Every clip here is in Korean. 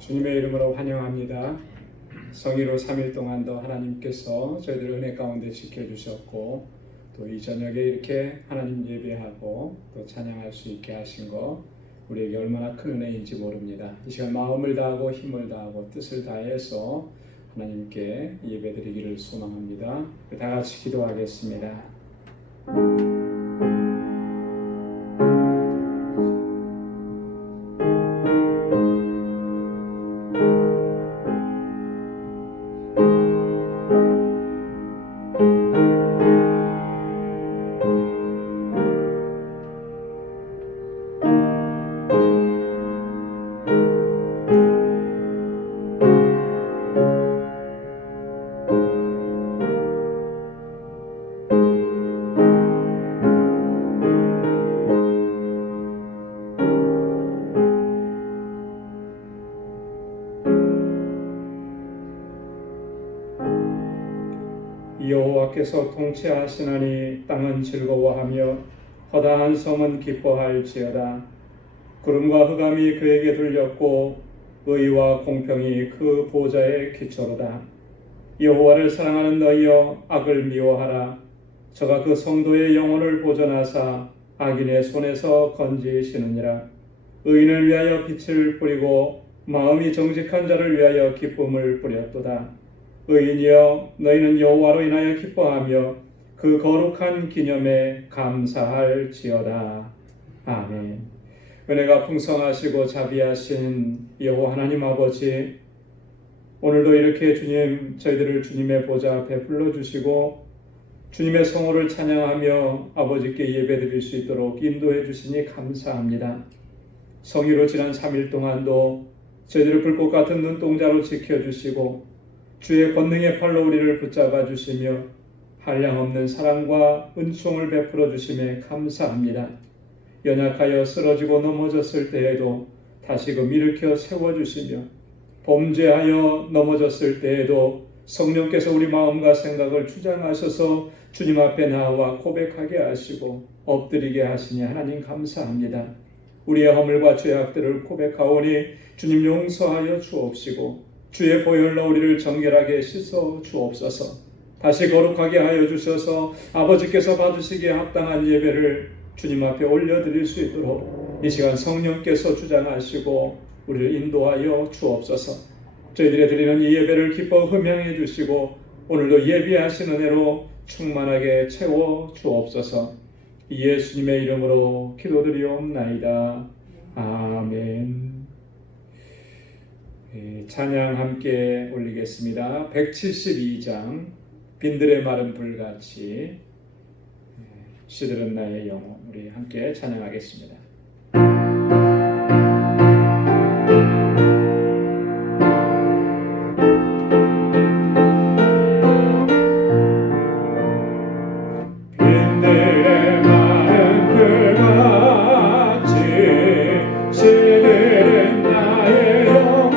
주님의 이름으로 환영합니다. 성의로 3일 동안도 하나님께서 저희들 은혜 가운데 지켜주셨고 또 이 저녁에 이렇게 하나님 예배하고 또 찬양할 수 있게 하신 것 우리에게 얼마나 큰 은혜인지 모릅니다. 이 시간 마음을 다하고 힘을 다하고 뜻을 다해서 하나님께 예배드리기를 소망합니다. 다 같이 기도하겠습니다. 여호와께서 통치하시나니 땅은 즐거워하며 허다한 성은 기뻐할지어다. 구름과 흑암이 그에게 들렸고 의와 공평이 그 보좌의 기초로다. 여호와를 사랑하는 너희여 악을 미워하라. 저가 그 성도의 영혼을 보존하사 악인의 손에서 건지시느니라. 의인을 위하여 빛을 뿌리고 마음이 정직한 자를 위하여 기쁨을 뿌렸도다. 의인이여 너희는 여호와로 인하여 기뻐하며 그 거룩한 기념에 감사할지어다. 아멘. 은혜가 풍성하시고 자비하신 여호와 하나님 아버지, 오늘도 이렇게 주님 저희들을 주님의 보좌 앞에 불러주시고 주님의 성호를 찬양하며 아버지께 예배드릴 수 있도록 인도해 주시니 감사합니다. 성의로 지난 3일 동안도 저희들을 불꽃 같은 눈동자로 지켜주시고 주의 권능의 팔로 우리를 붙잡아 주시며 한량없는 사랑과 은총을 베풀어 주심에 감사합니다. 연약하여 쓰러지고 넘어졌을 때에도 다시금 일으켜 세워주시며 범죄하여 넘어졌을 때에도 성령께서 우리 마음과 생각을 주장하셔서 주님 앞에 나와 고백하게 하시고 엎드리게 하시니 하나님 감사합니다. 우리의 허물과 죄악들을 고백하오니 주님 용서하여 주옵시고 주의 보혈로 우리를 정결하게 씻어 주옵소서. 다시 거룩하게 하여 주셔서 아버지께서 받으시기에 합당한 예배를 주님 앞에 올려드릴 수 있도록 이 시간 성령께서 주장하시고 우리를 인도하여 주옵소서. 저희들이 드리는 이 예배를 기뻐 흠양해 주시고 오늘도 예비하신 은혜로 충만하게 채워 주옵소서. 예수님의 이름으로 기도드리옵나이다. 아멘. 찬양 함께 올리겠습니다. 172장 빈들의 마른 불같이 시들은 나의 영혼, 우리 함께 찬양하겠습니다. 빈들의 마른 불같이 시들은 나의 영혼,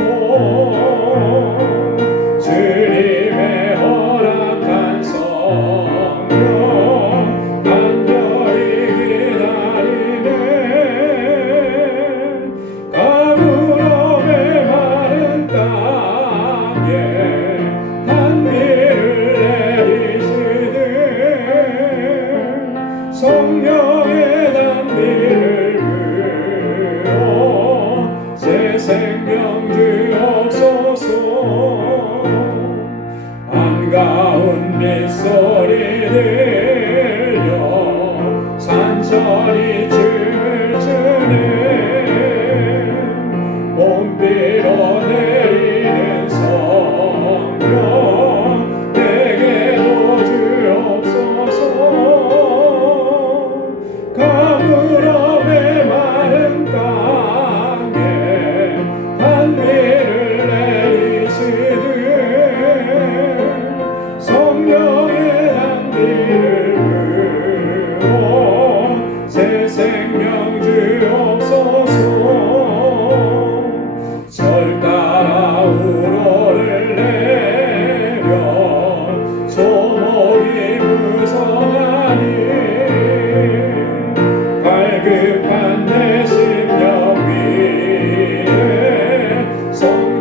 주님의 허락한 성령 간절히 기다리네. 가물음의 마른 땅에 단비를 내리시되 성령의 단비를 부어 새 생명 주옵소서. 반가운 빗소리 들려 산천이 춤을 추네. 봄비로 내리는 성령 내게도 주옵소서. 가물음의 마른 땅에 단비를 내리시되 성령의 단비를 부어 새 생명 주옵소서. 절 따라 우러를 내려 소목이 무성하니 갈급한 내 심령 위에 성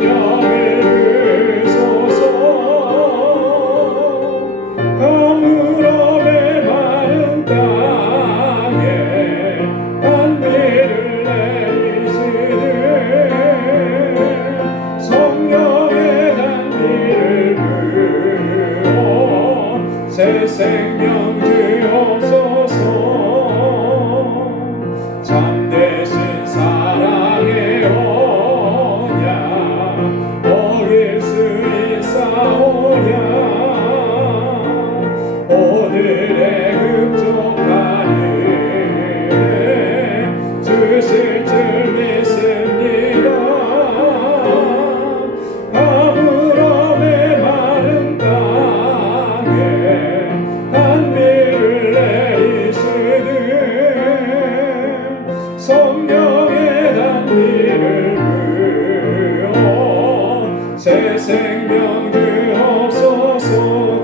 새 생명 주옵소서.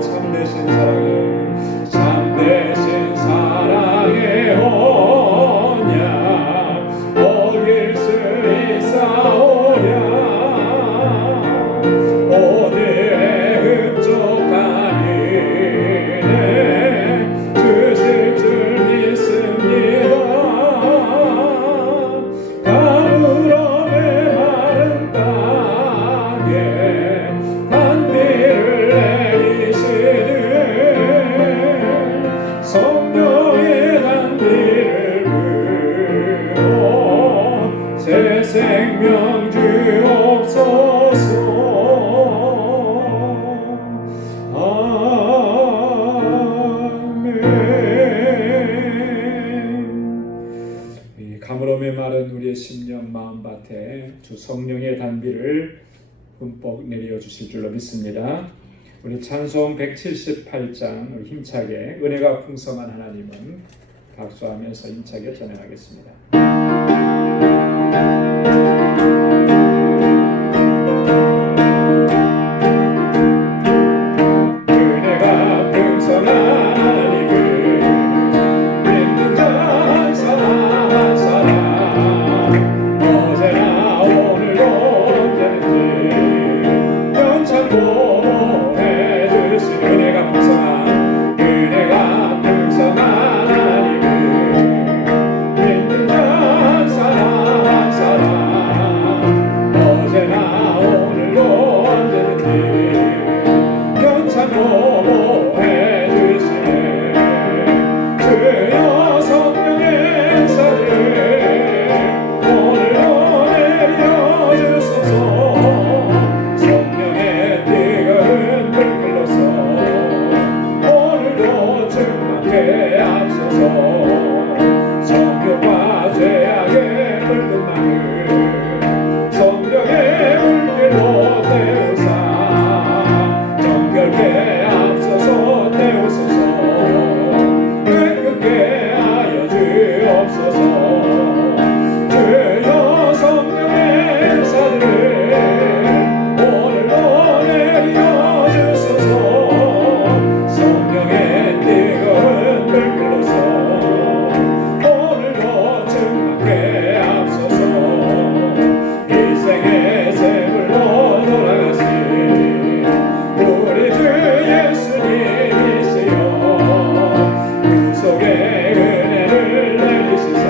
참되신 사랑의 언약 어길 수 있사오랴. 오늘의 흡족한 은혜 주실 줄 믿습니다. 가물음의 마른 땅에 단비를 내리시는 성령의 단비를 부어 새 생명 주옵소서. 가물음에 마른 우리의 심령 마음밭에 주 성령의 단비를 흠뻑 내려 주실 줄로 믿습니다. 우리 찬송 178장 우리 힘차게 은혜가 풍성한 하나님은 박수하면서 힘차게 찬양하겠습니다. 은혜가 풍성한 하나님을 믿는 자 한 사람 한 사람 어제나 오늘도 언제든지 연창 보호해 주신 은혜가 풍성한 하나님을 믿는 자 한 사람 한 사람 어제나 오늘도 언제든지 연창 보호해 주시네. 주여 성령의 은사를 오늘도 내려주소서. 성령의 뜨거운 불길로서 오늘도 충만케 앞서서 성욕과 죄악에 물든 나를 성령의 물길로 태우사 정결케 앞서서 태우소서. 깨끗게 하여 주옵소서. 주여 성령의 은사를 오늘도 내려주소서. 성령의 뜨거운 불길로서 오늘도 충만케 앞서서 일생의 제물로 돌아가신 우리 주 예수님이시여 구속의 은혜를 내리시사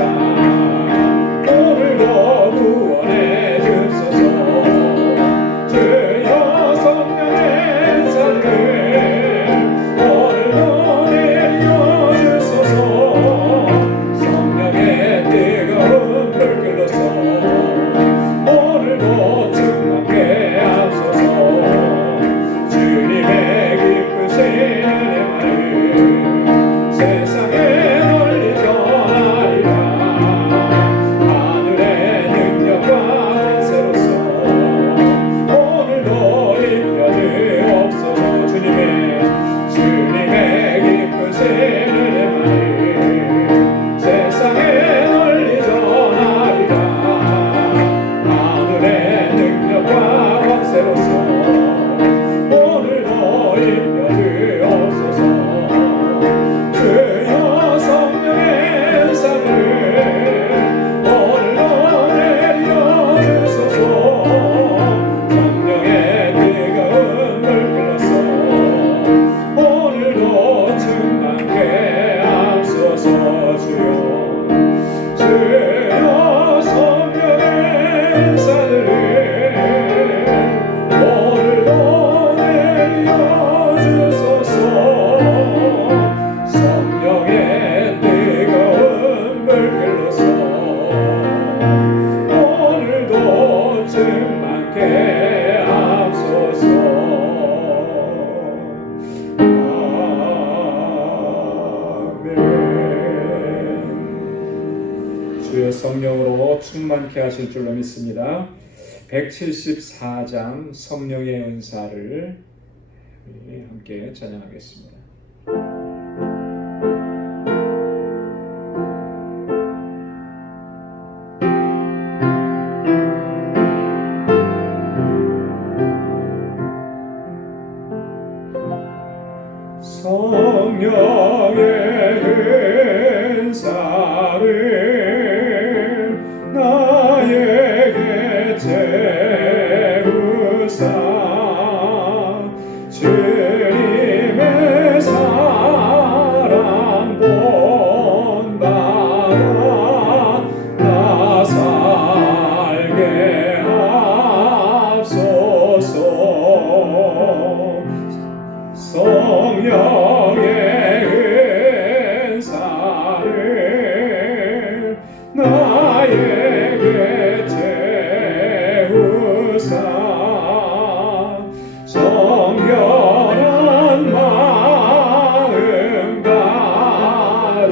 오늘도 구원해 주소서. 주여 성령의 은사를 오늘도 내려주소서. 성령의 뜨거운 불길로서 오늘도 충만케 앞서서 주님의 기쁘신 은혜만을 세상에 널리 전하리라. 하늘의 능력과 권세로서 오늘도 입혀 주옵소서. 주님의 기쁘신 은혜만을 세상에 널리 전하리라. 하늘의 능력과 권세로서 오늘도 입혀 주옵소서. 주여 성령의 은사를 오늘도 내려주소서. 성령의 뜨거운 불길로서 오늘도 충만케 앞서서 주여 성령의 은사를 오늘도 내려주소서. 성령의 뜨거운 불길로서 오늘도 충만케 앞서서. 아멘. 주의 성령으로 충만케 하실 줄로 믿습니다. 174장 성령의 은사를 함께 찬양하겠습니다. 성령의 은사를 나에게 채우사 주님의 사랑 본받아 나 살게 하소서. 성령의 은사를 나에게 채우사 정결한 마음 가지고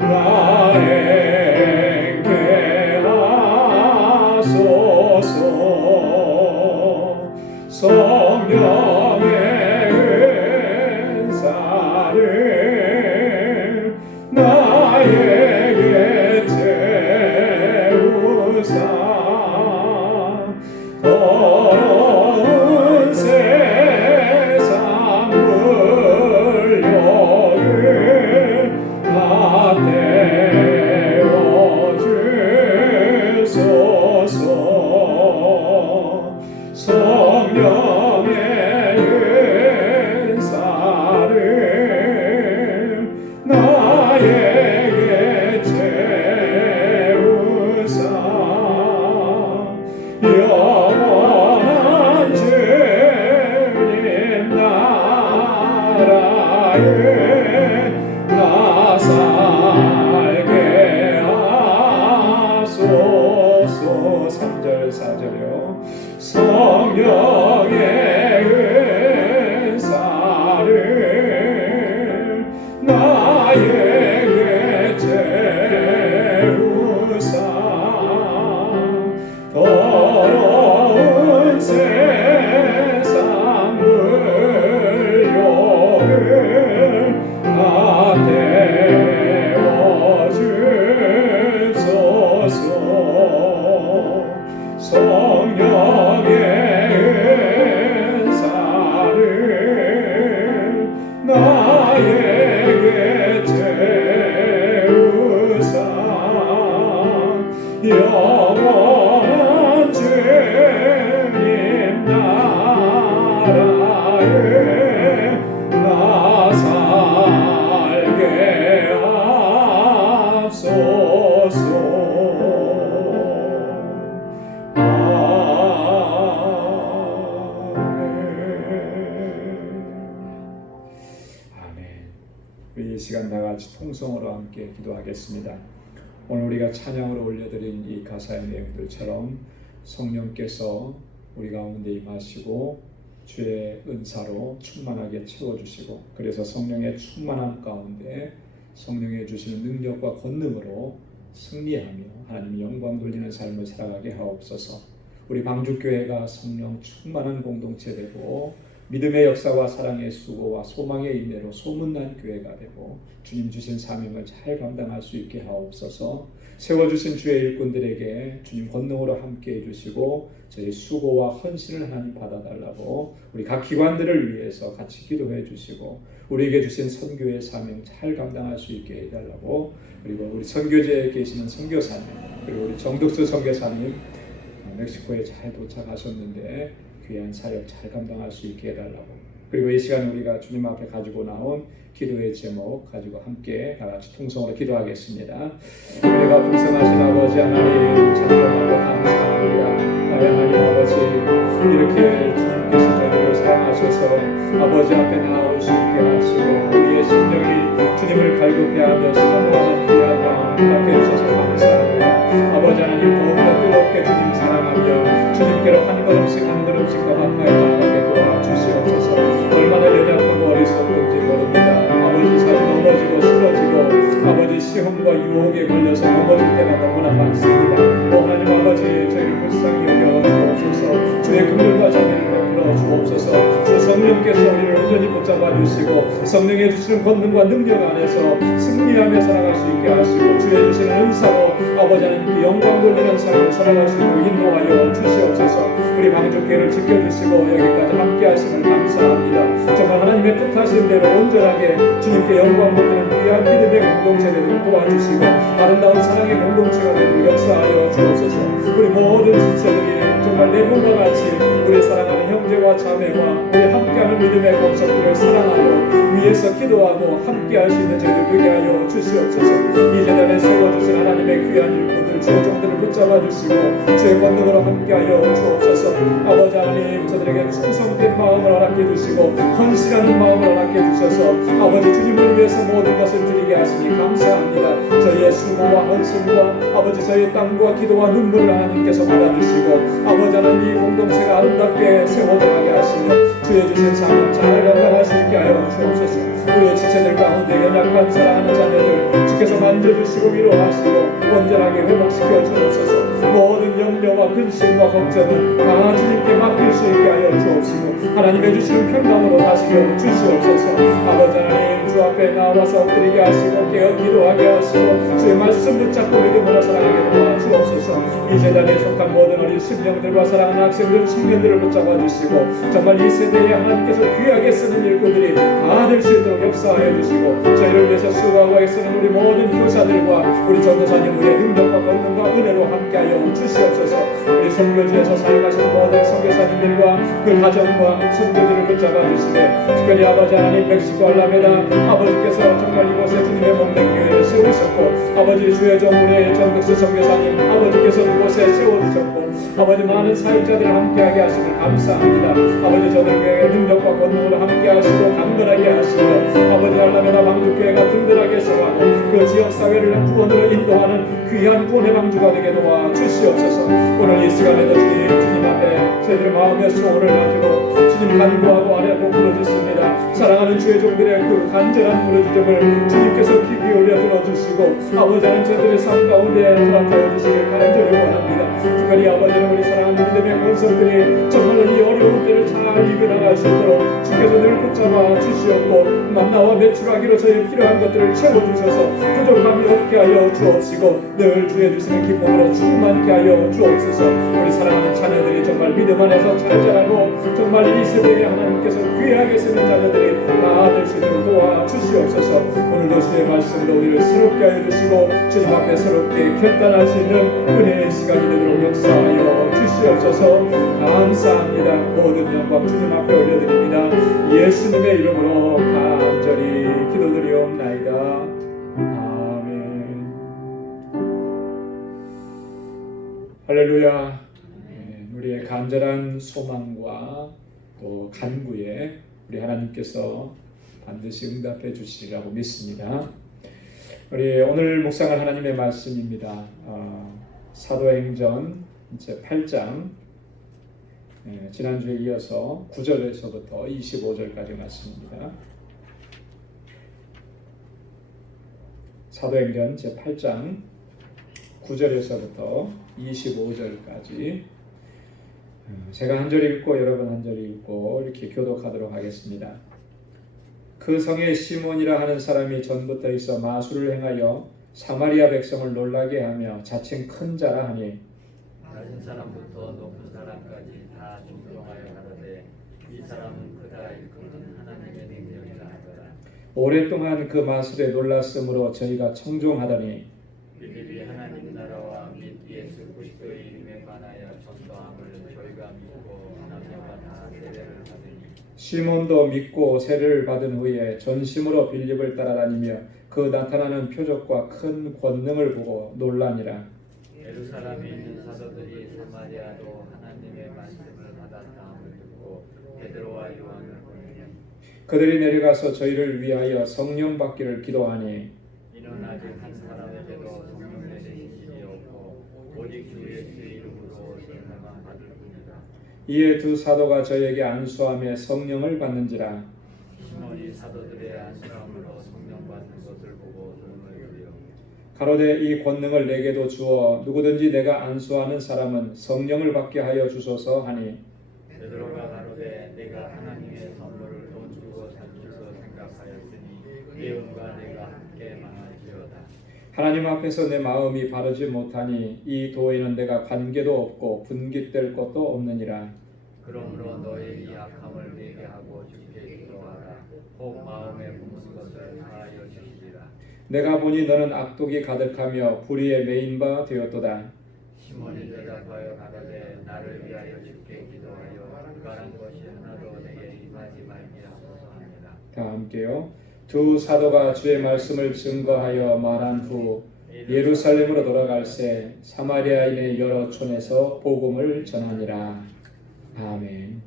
나 행케 하소서. 성령의 은사를 나에게 채우사 더러운 세상 물욕을 다 태워주소서. 성령의 은사를 나에게 채우사 영원한 주님 나라에 나 살게 하소서. 3절 4절이요. 성령의 은사를 나에게 채우사 더러운 세상 물욕을 다 태워주소서. 성령의 은사를 나에게 채우사 영원한 주님 나라에 나 살게 하소서. 이 시간 다 같이 통성으로 함께 기도하겠습니다. 오늘 우리가 찬양으로 올려드린 이 가사의 내용들처럼 성령께서 우리 가운데 임하시고 주의 은사로 충만하게 채워주시고 그래서 성령의 충만함 가운데 성령의 주시는 능력과 권능으로 승리하며 하나님의 영광 돌리는 삶을 살아가게 하옵소서. 우리 방주교회가 성령 충만한 공동체 되고 믿음의 역사와 사랑의 수고와 소망의 인내로 소문난 교회가 되고 주님 주신 사명을 잘 감당할 수 있게 하옵소서. 세워주신 주의 일꾼들에게 주님 권능으로 함께 해주시고 저희 수고와 헌신을 하나님 받아달라고 우리 각 기관들을 위해서 같이 기도해 주시고 우리에게 주신 선교의 사명 잘 감당할 수 있게 해달라고 그리고 우리 선교제에 계시는 선교사님 그리고 우리 정덕수 선교사님 멕시코에 잘 도착하셨는데 귀한 사역 잘 감당할 수 있게 해달라고 그리고 이 시간 우리가 주님 앞에 가지고 나온 기도의 제목 가지고 함께 다 같이 통성으로 기도하겠습니다. 우리가 풍성하신 아버지 하나님 찬송하고 감사합니다. 하나님 아버지 이렇게 주님께서 저희를 사랑하셔서 아버지 앞에 나올 수 있게 하시고 우리의 심령이 주님을 갈급해하며 사모하는 귀한 마음 갖게 주셔서 감사합니다. 아버지 하나님 더욱더 뜨겁게 주님 사랑하며 주님께로 한 걸음씩 한 걸음씩 더 가까이 나아가게 도와주시옵소서. 얼마나 연약하고 어리석은지 모릅니다. 아버지 삶 넘어지고 쓰러지고 아버지 시험과 유혹에 걸려서 넘어질 때가 너무나 많습니다. 하나님 아버지 저희를 불쌍히 여겨 주옵소서. 주의 긍휼과 자비를 베풀어 주옵소서. 주 성령께서 우리를 온전히 붙잡아 주시고 성령의 주시는 권능과 능력 안에서 승리하며 살아갈 수 있게 하시고 주의 주시는 은사로 아버지 하나님 그 영광 돌리는 삶을 살아갈 수 있도록 인도하여 주시옵소서. 우리 방주교회를 지켜주시고 여기까지 함께 하심을 감사합니다. 정말 정말 하나님의 뜻하신 대로 온전하게 주님께 영광 돌리는 귀한 믿음의 공동체를 도와주시고 아름다운 사랑의 공동체가 되도록 역사하여 주옵소서. 우리 모든 지체들이 정말 내 몸과 같이 우리 사랑하는 형제와 자매와 우리 함께하는 믿음의 공동체를 사랑하고 위에서 기도하고 함께할 수 있는 저희들 되게 하여 주시옵소서. 이 재단에 세워주신 하나님의 귀한 일꾼들 주의 종들을 붙잡아 주시고 주의 권능으로 함께하여 주옵소서. 아버지 하나님 저들에게 충성된 마음을 허락해 주시고 헌신하는 마음을 허락해 주셔서 아버지 주님을 위해서 모든 것을 드리게 하시니 감사합니다. 저희의 수고와 헌신과 아버지 저희의 땀과 기도와 눈물을 하나님께서 받아주시고 아버지 하나님 이 공동체가 아름답게 세워져가게 하시며 주의 주신 사명 잘 감당할 수 있게 하여 주옵소서. 우리의 지체들 가운데 연약한 사랑하는 자녀들 주께서 만져주시고 위로하시고 온전하게 회복시켜 주옵소서. 모든 염려와 근심과 걱정은 다 주님께 맡길 수 있게 하여 주옵시고 하나님의 주시는 평강으로 다스려 주시옵소서. 아버지 하나님 주 앞에 나와서 엎드리게 하시고 깨어 기도하게 하시고 주의 말씀 붙잡고 믿음으로 살아가게 도와주옵소서. 이 재단에 속한 모든 어린 심령들과 사랑하는 학생들 청년들을 붙잡아 주시고 정말 이 세대에 하나님께서 귀하게 쓰는 일꾼들이 다 될 수 있도록 역사하여 주시고 저희를 위해서 수고하고 애쓰는 우리 모든 교사들과 우리 전도사님들의 능력과 권능과 은혜로 함께하여 주시옵소서. 우리 선교지에서 사역하시는 모든 선교사님들과 그 가정과 선교지를 붙잡아 주시되 특별히 아버지 하나님 멕시코 알라메다 아버지께서 정말 이곳에 주님의 몸된 교회를 세우셨고 아버지 주의 종 우리 전국수 선교사님 아버지께서 그곳에 세워주셨고 아버지 많은 사역자들을 함께하게 하시길 감사합니다. 아버지 저들에게 능력과 권능으로 함께하시고 강건하게 하시며 아버지 알라메다 방주교회가 든든하게 서가고 그 지역사회를 구원으로 인도하는 귀한 구원의 방주가 되게 도와 주시옵소서. 오늘 이 시간에도 주님 앞에 저희들 마음의 소원을 가지고 주님 간구하고 아뢰고 부르짖습니다. 사랑하는 주의 종들의 그 간절한 부르짖음을 주님께서 귀 기울여 들어주시고 아버지 하나님 저희들의 삶 가운데 허락하여 주시길 간절히 원합니다. 특별히 아버지는 우리 사랑하는 믿음의 권속들이 정말로 이 어려운 때를 잘 이겨나갈 수 있도록 주께서 늘 붙잡아 주시었고 만나와 매출하기로 저희 필요한 것들을 채워주셔서 부족함이 없게 하여 주옵시고 늘 주의 주시는 기쁨으로 충만케 하여 주옵소서. 우리 사랑하는 자녀들이 정말 믿음 안에서 잘 자라고 정말 이 세대에 하나님께서 귀하게 쓰는 자녀들이 다 될 수 있도록 도와주시옵소서. 오늘도 주의 말씀으로 우리를 새롭게 하여 주시고 주님 앞에 새롭게 결단할 수 있는 은혜의 시간이 되도록 역사하여 주시옵소서. 감사합니다. 모든 영광 주님 앞에 올려드립니다. 예수님의 이름으로 간절히 기도드리옵나이다. 아멘. 할렐루야. 우리의 간절한 소망과 또 간구에 우리 하나님께서 반드시 응답해 주시리라고 믿습니다. 우리 오늘 묵상할 하나님의 말씀입니다. 사도행전 이제 8장 지난주에 이어서 9절에서부터 25절까지 말씀입니다. 사도행전 제 8장 9절에서부터 25절까지 제가 한 절 읽고 여러분 한 절 읽고 이렇게 교독하도록 하겠습니다. 그 성에 시몬이라 하는 사람이 전부터 있어 마술을 행하여 사마리아 백성을 놀라게 하며 자칭 큰 자라 하니 낮은 사람부터 높은 사람까지 다 존경하여 가로되 이 사람은 그가 일컫는 하나님의 능력이라 하더라. 오랫동안 그 마술에 놀랐으므로 저희가 청종하더니 빌립이 하나님 나라와 및 예수 그리스도의 이름에 관하여 전도함을 저희가 믿고 남녀가 다 세례를 받으니 시몬도 믿고 세례를 받은 후에 전심으로 빌립을 따라다니며 그 나타나는 표적과 큰 권능을 보고 놀라니라. 예루살렘에 있는 사도들이 사마리아도 하나님의 말씀을 받았다함을 듣고 베드로와 요한을 보내니 그들이 내려가서 저희를 위하여 성령 받기를 기도하니 이는 아직 한 사람에게도 성령 내리신 일이 없고 오직 주 예수의 이름으로 성령만 받을 뿐이다. 이에 두 사도가 저에게 안수하며 성령을 받는지라. 시몬이 사도들의 안수함으로 성령 받는 것을 보고 눈을 들여 가로되 이 권능을 내게도 주어 누구든지 내가 안수하는 사람은 성령을 받게 하여 주소서 하니 베드로가 가로되 내가 하나님의 선물을 돈 주고 살 줄로 생각하였으니 네 은과 내가 함께 망할지어다. 하나님 앞에서 내 마음이 바르지 못하니 이 도에는 내가 관계도 없고 분깃될 것도 없느니라. 그러므로 너의 이 악함을 내게 하고 죽게 기도하라. 혹 마음에 품은 것을 사하여 주시리라. 내가 보니 너는 악독이 가득하며 불의에 메인 바 되었도다. 시몬이 대답하여 가로되 나를 위하여 주께 기도하여 불가능한 것이 하나도 내게 임하지 말게 하소서 하니라. 다 함께요. 두 사도가 주의 말씀을 증거하여 말한 후 예루살렘으로 돌아갈새 사마리아인의 여러 촌에서 복음을 전하니라. 아멘.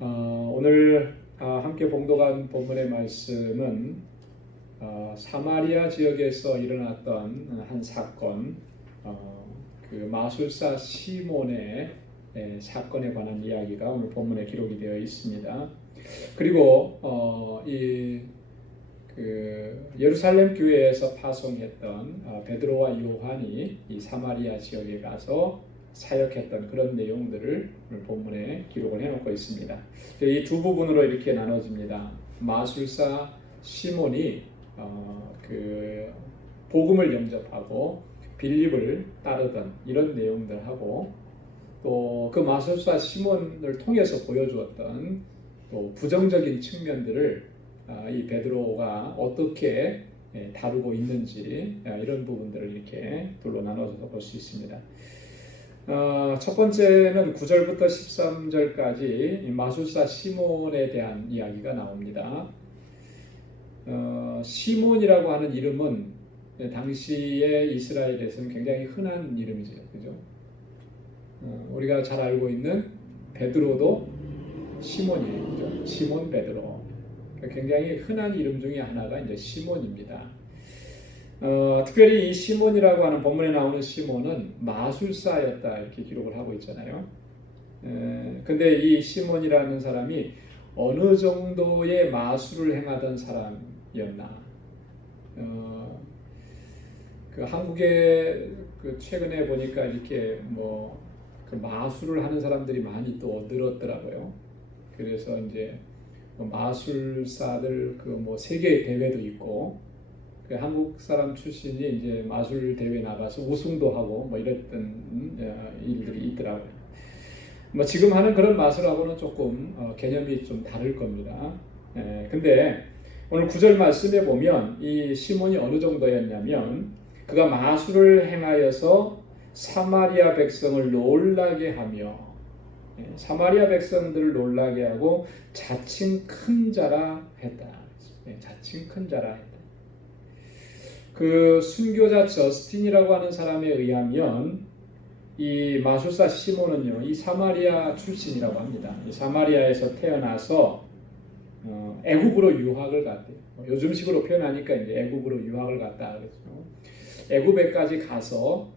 오늘 함께 봉독한 본문의 말씀은 사마리아 지역에서 일어났던 한 사건, 그 마술사 시몬의 사건에 관한 이야기가 오늘 본문에 기록이 되어 있습니다. 그리고 예루살렘 교회에서 파송했던 베드로와 요한이 이 사마리아 지역에 가서 사역했던 그런 내용들을 오늘 본문에 기록을 해놓고 있습니다. 이 두 부분으로 이렇게 나눠집니다. 마술사 시몬이 그 복음을 영접하고 빌립을 따르던 이런 내용들하고 또 그 마술사 시몬을 통해서 보여주었던 또 부정적인 측면들을 이 베드로가 어떻게 다루고 있는지 이런 부분들을 이렇게 둘로 나눠서 볼 수 있습니다. 첫 번째는 9절부터 13절까지 마술사 시몬에 대한 이야기가 나옵니다. 시몬이라고 하는 이름은 당시에 이스라엘에서는 굉장히 흔한 이름이죠. 그죠? 우리가 잘 알고 있는 베드로도 시몬이에요. 그죠? 시몬 베드로. 굉장히 흔한 이름 중에 하나가 이제 시몬입니다. 특별히 이 시몬이라고 하는 본문에 나오는 시몬은 마술사였다 이렇게 기록을 하고 있잖아요. 근데 이 시몬이라는 사람이 어느 정도의 마술을 행하던 사람이었나? 그 한국에 최근에 보니까 이렇게 그 마술을 하는 사람들이 많이 또 늘었더라고요. 그래서 이제 마술사들 세계 대회도 있고. 한국 사람 출신이 이제 마술 대회 나가서 우승도 하고 이랬던 일들이 있더라고요. 지금 하는 그런 마술하고는 조금 개념이 좀 다를 겁니다. 근데 오늘 9절 말씀에 보면 이 시몬이 어느 정도였냐면 그가 마술을 행하여서 사마리아 백성을 놀라게 하며 사마리아 백성들을 놀라게 하고 자칭 큰 자라 했다. 자칭 큰 자라 했다. 그 순교자 저스틴이라고 하는 사람에 의하면 이 마술사 시몬은요, 이 사마리아 출신이라고 합니다. 이 사마리아에서 태어나서 애굽으로 유학을 갔대요. 요즘식으로 표현하니까 이제 애굽으로 유학을 갔다 그랬죠. 애굽에까지 가서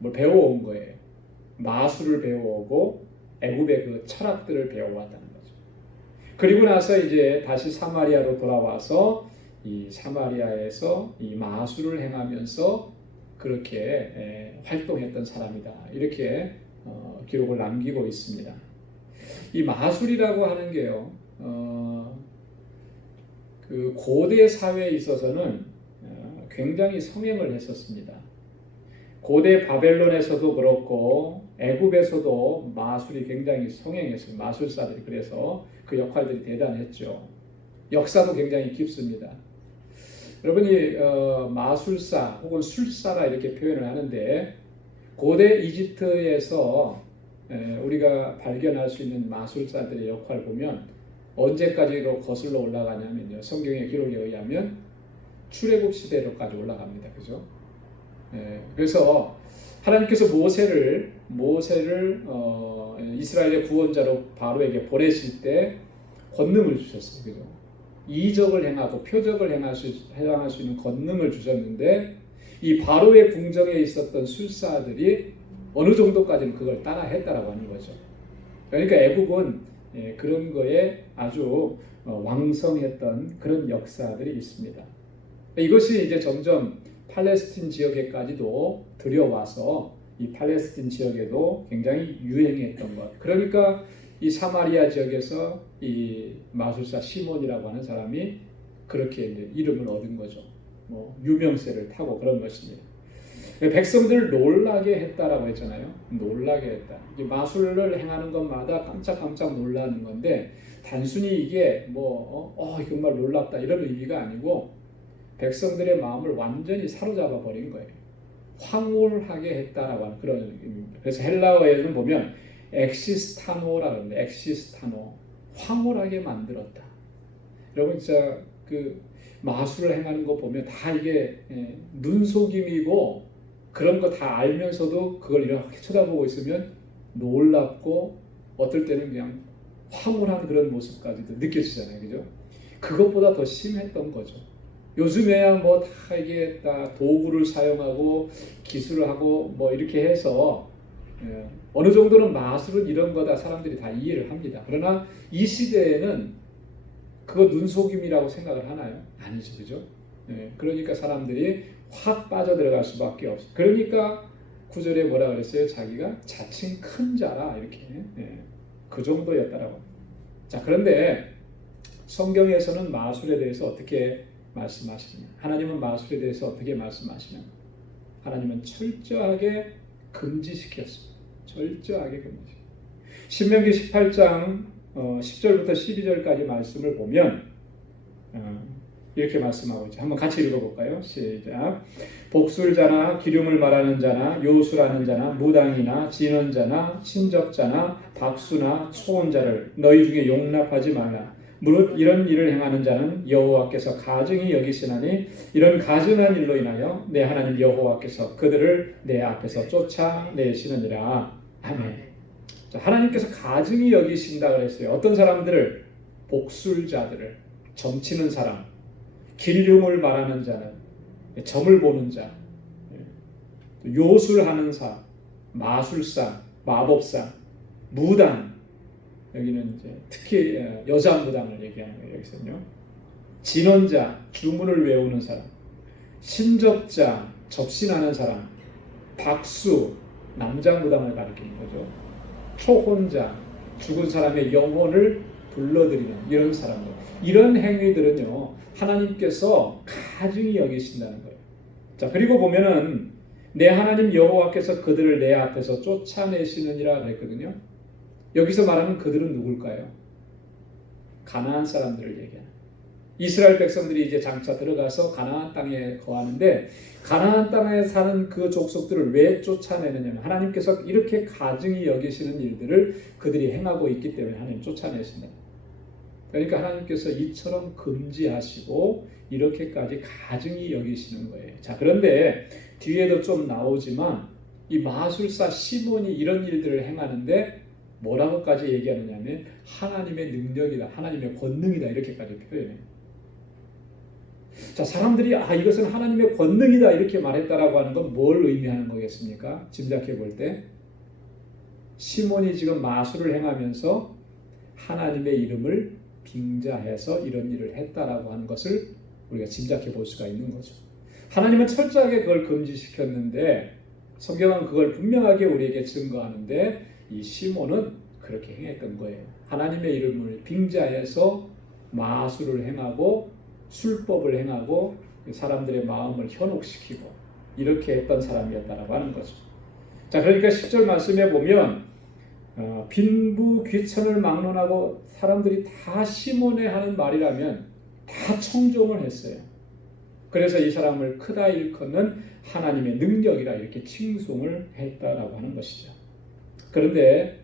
뭘 배워온 거예요. 마술을 배워오고 애굽의 그 철학들을 배워왔다는 거죠. 그리고 나서 이제 다시 사마리아로 돌아와서 이 사마리아에서 이 마술을 행하면서 그렇게 활동했던 사람이다. 이렇게 기록을 남기고 있습니다. 이 마술이라고 하는 게요, 그 고대 사회에 있어서는 굉장히 성행을 했었습니다. 고대 바벨론에서도 그렇고 애굽에서도 마술이 굉장히 성행했어요. 마술사들이. 그래서 그 역할들이 대단했죠. 역사도 굉장히 깊습니다. 여러분이 마술사 혹은 술사라 이렇게 표현을 하는데 고대 이집트에서 우리가 발견할 수 있는 마술사들의 역할을 보면 언제까지로 거슬러 올라가냐면요. 성경의 기록에 의하면 출애굽 시대로까지 올라갑니다. 그죠? 그래서 하나님께서 모세를 이스라엘의 구원자로 바로에게 보내실 때 권능을 주셨어요. 그죠? 이적을 행하고 표적을 행할 수 있는 권능을 주셨는데 이 바로의 궁정에 있었던 술사들이 어느 정도까지는 그걸 따라 했다라고 하는 거죠. 그러니까 애국은 그런 거에 아주 왕성했던 그런 역사들이 있습니다. 이것이 이제 점점 팔레스틴 지역에까지도 들여와서 이 팔레스틴 지역에도 굉장히 유행했던 것. 그러니까 이 사마리아 지역에서 이 마술사 시몬이라고 하는 사람이 그렇게 이제 이름을 얻은 거죠. 유명세를 타고 그런 것입니다. 백성들을 놀라게 했다라고 했잖아요. 놀라게 했다. 마술을 행하는 것마다 깜짝깜짝 놀라는 건데 단순히 이게 정말 놀랍다 이런 의미가 아니고 백성들의 마음을 완전히 사로잡아 버린 거예요. 황홀하게 했다라고 하는 그런 의미입니다. 그래서 헬라어에는 보면 엑시스타노라고 하는데 엑시스타노 황홀하게 만들었다. 여러분 진짜 그 마술을 행하는 거 보면 다 이게 눈속임이고 그런 거 다 알면서도 그걸 이렇게 쳐다보고 있으면 놀랍고 어떨 때는 그냥 황홀한 그런 모습까지도 느껴지잖아요. 그죠? 그것보다 더 심했던 거죠. 요즘에야 다 이게 다 도구를 사용하고 기술을 하고 이렇게 해서 어느 정도는 마술은 이런 거다 사람들이 다 이해를 합니다. 그러나 이 시대에는 그거 눈속임이라고 생각을 하나요? 아니죠, 그죠? 그러니까 사람들이 확 빠져들어갈 수밖에 없어요. 그러니까 9절에 뭐라 그랬어요? 자기가 자칭 큰 자라 이렇게 그 정도였다라고. 자, 그런데 성경에서는 마술에 대해서 어떻게 말씀하시냐? 하나님은 마술에 대해서 어떻게 말씀하시냐? 하나님은 철저하게 금지시켰습니다. 철저하게 금지. 신명기 18장 10절부터 12절까지 말씀을 보면 이렇게 말씀하고 있죠. 한번 같이 읽어볼까요? 시작. 복술자나 기름을 말하는 자나 요술하는 자나 무당이나 진언자나 친적자나 박수나 초혼자를 너희 중에 용납하지 말라. 무릇 이런 일을 행하는 자는 여호와께서 가증히 여기시나니 이런 가증한 일로 인하여 내 하나님 여호와께서 그들을 내 앞에서 쫓아내시느니라. 아멘. 자, 하나님께서 가증히 여기신다 그랬어요. 어떤 사람들을? 복술자들을, 점치는 사람, 길흉을 말하는 자는, 점을 보는 자, 요술하는 사, 마술사, 마법사, 무당. 여기는 이제 특히 여자 무당을 얘기하는 거예요. 여기서는요. 진언자, 주문을 외우는 사람, 신적자, 접신하는 사람, 박수, 남자 무당을 가리키는 거죠. 초혼자, 죽은 사람의 영혼을 불러들이는 이런 사람들. 이런 행위들은요, 하나님께서 가증히 여기신다는 거예요. 자, 그리고 보면은 내 하나님 여호와께서 그들을 내 앞에서 쫓아내시느니라 그랬거든요. 여기서 말하는 그들은 누굴까요? 가나안 사람들을 얘기하는. 이스라엘 백성들이 이제 장차 들어가서 가나안 땅에 거하는데 가나안 땅에 사는 그 족속들을 왜 쫓아내느냐면 하나님께서 이렇게 가증히 여기시는 일들을 그들이 행하고 있기 때문에 하나님 쫓아내신다. 그러니까 하나님께서 이처럼 금지하시고 이렇게까지 가증히 여기시는 거예요. 자, 그런데 뒤에도 좀 나오지만 이 마술사 시몬이 이런 일들을 행하는데 뭐라고까지 얘기하느냐면 하나님의 능력이다, 하나님의 권능이다 이렇게까지 표현해요. 자, 사람들이 이것은 하나님의 권능이다 이렇게 말했다라고 하는 건 뭘 의미하는 거겠습니까? 짐작해 볼 때 시몬이 지금 마술을 행하면서 하나님의 이름을 빙자해서 이런 일을 했다라고 하는 것을 우리가 짐작해 볼 수가 있는 거죠. 하나님은 철저하게 그걸 금지시켰는데 성경은 그걸 분명하게 우리에게 증거하는데 이 시몬은 그렇게 행했던 거예요. 하나님의 이름을 빙자해서 마술을 행하고 술법을 행하고 사람들의 마음을 현혹시키고 이렇게 했던 사람이었다라고 하는 거죠. 자, 그러니까 10절 말씀에 보면 빈부 귀천을 막론하고 사람들이 다 시몬에 하는 말이라면 다 청종을 했어요. 그래서 이 사람을 크다 일컫는 하나님의 능력이라 이렇게 칭송을 했다라고 하는 것이죠. 그런데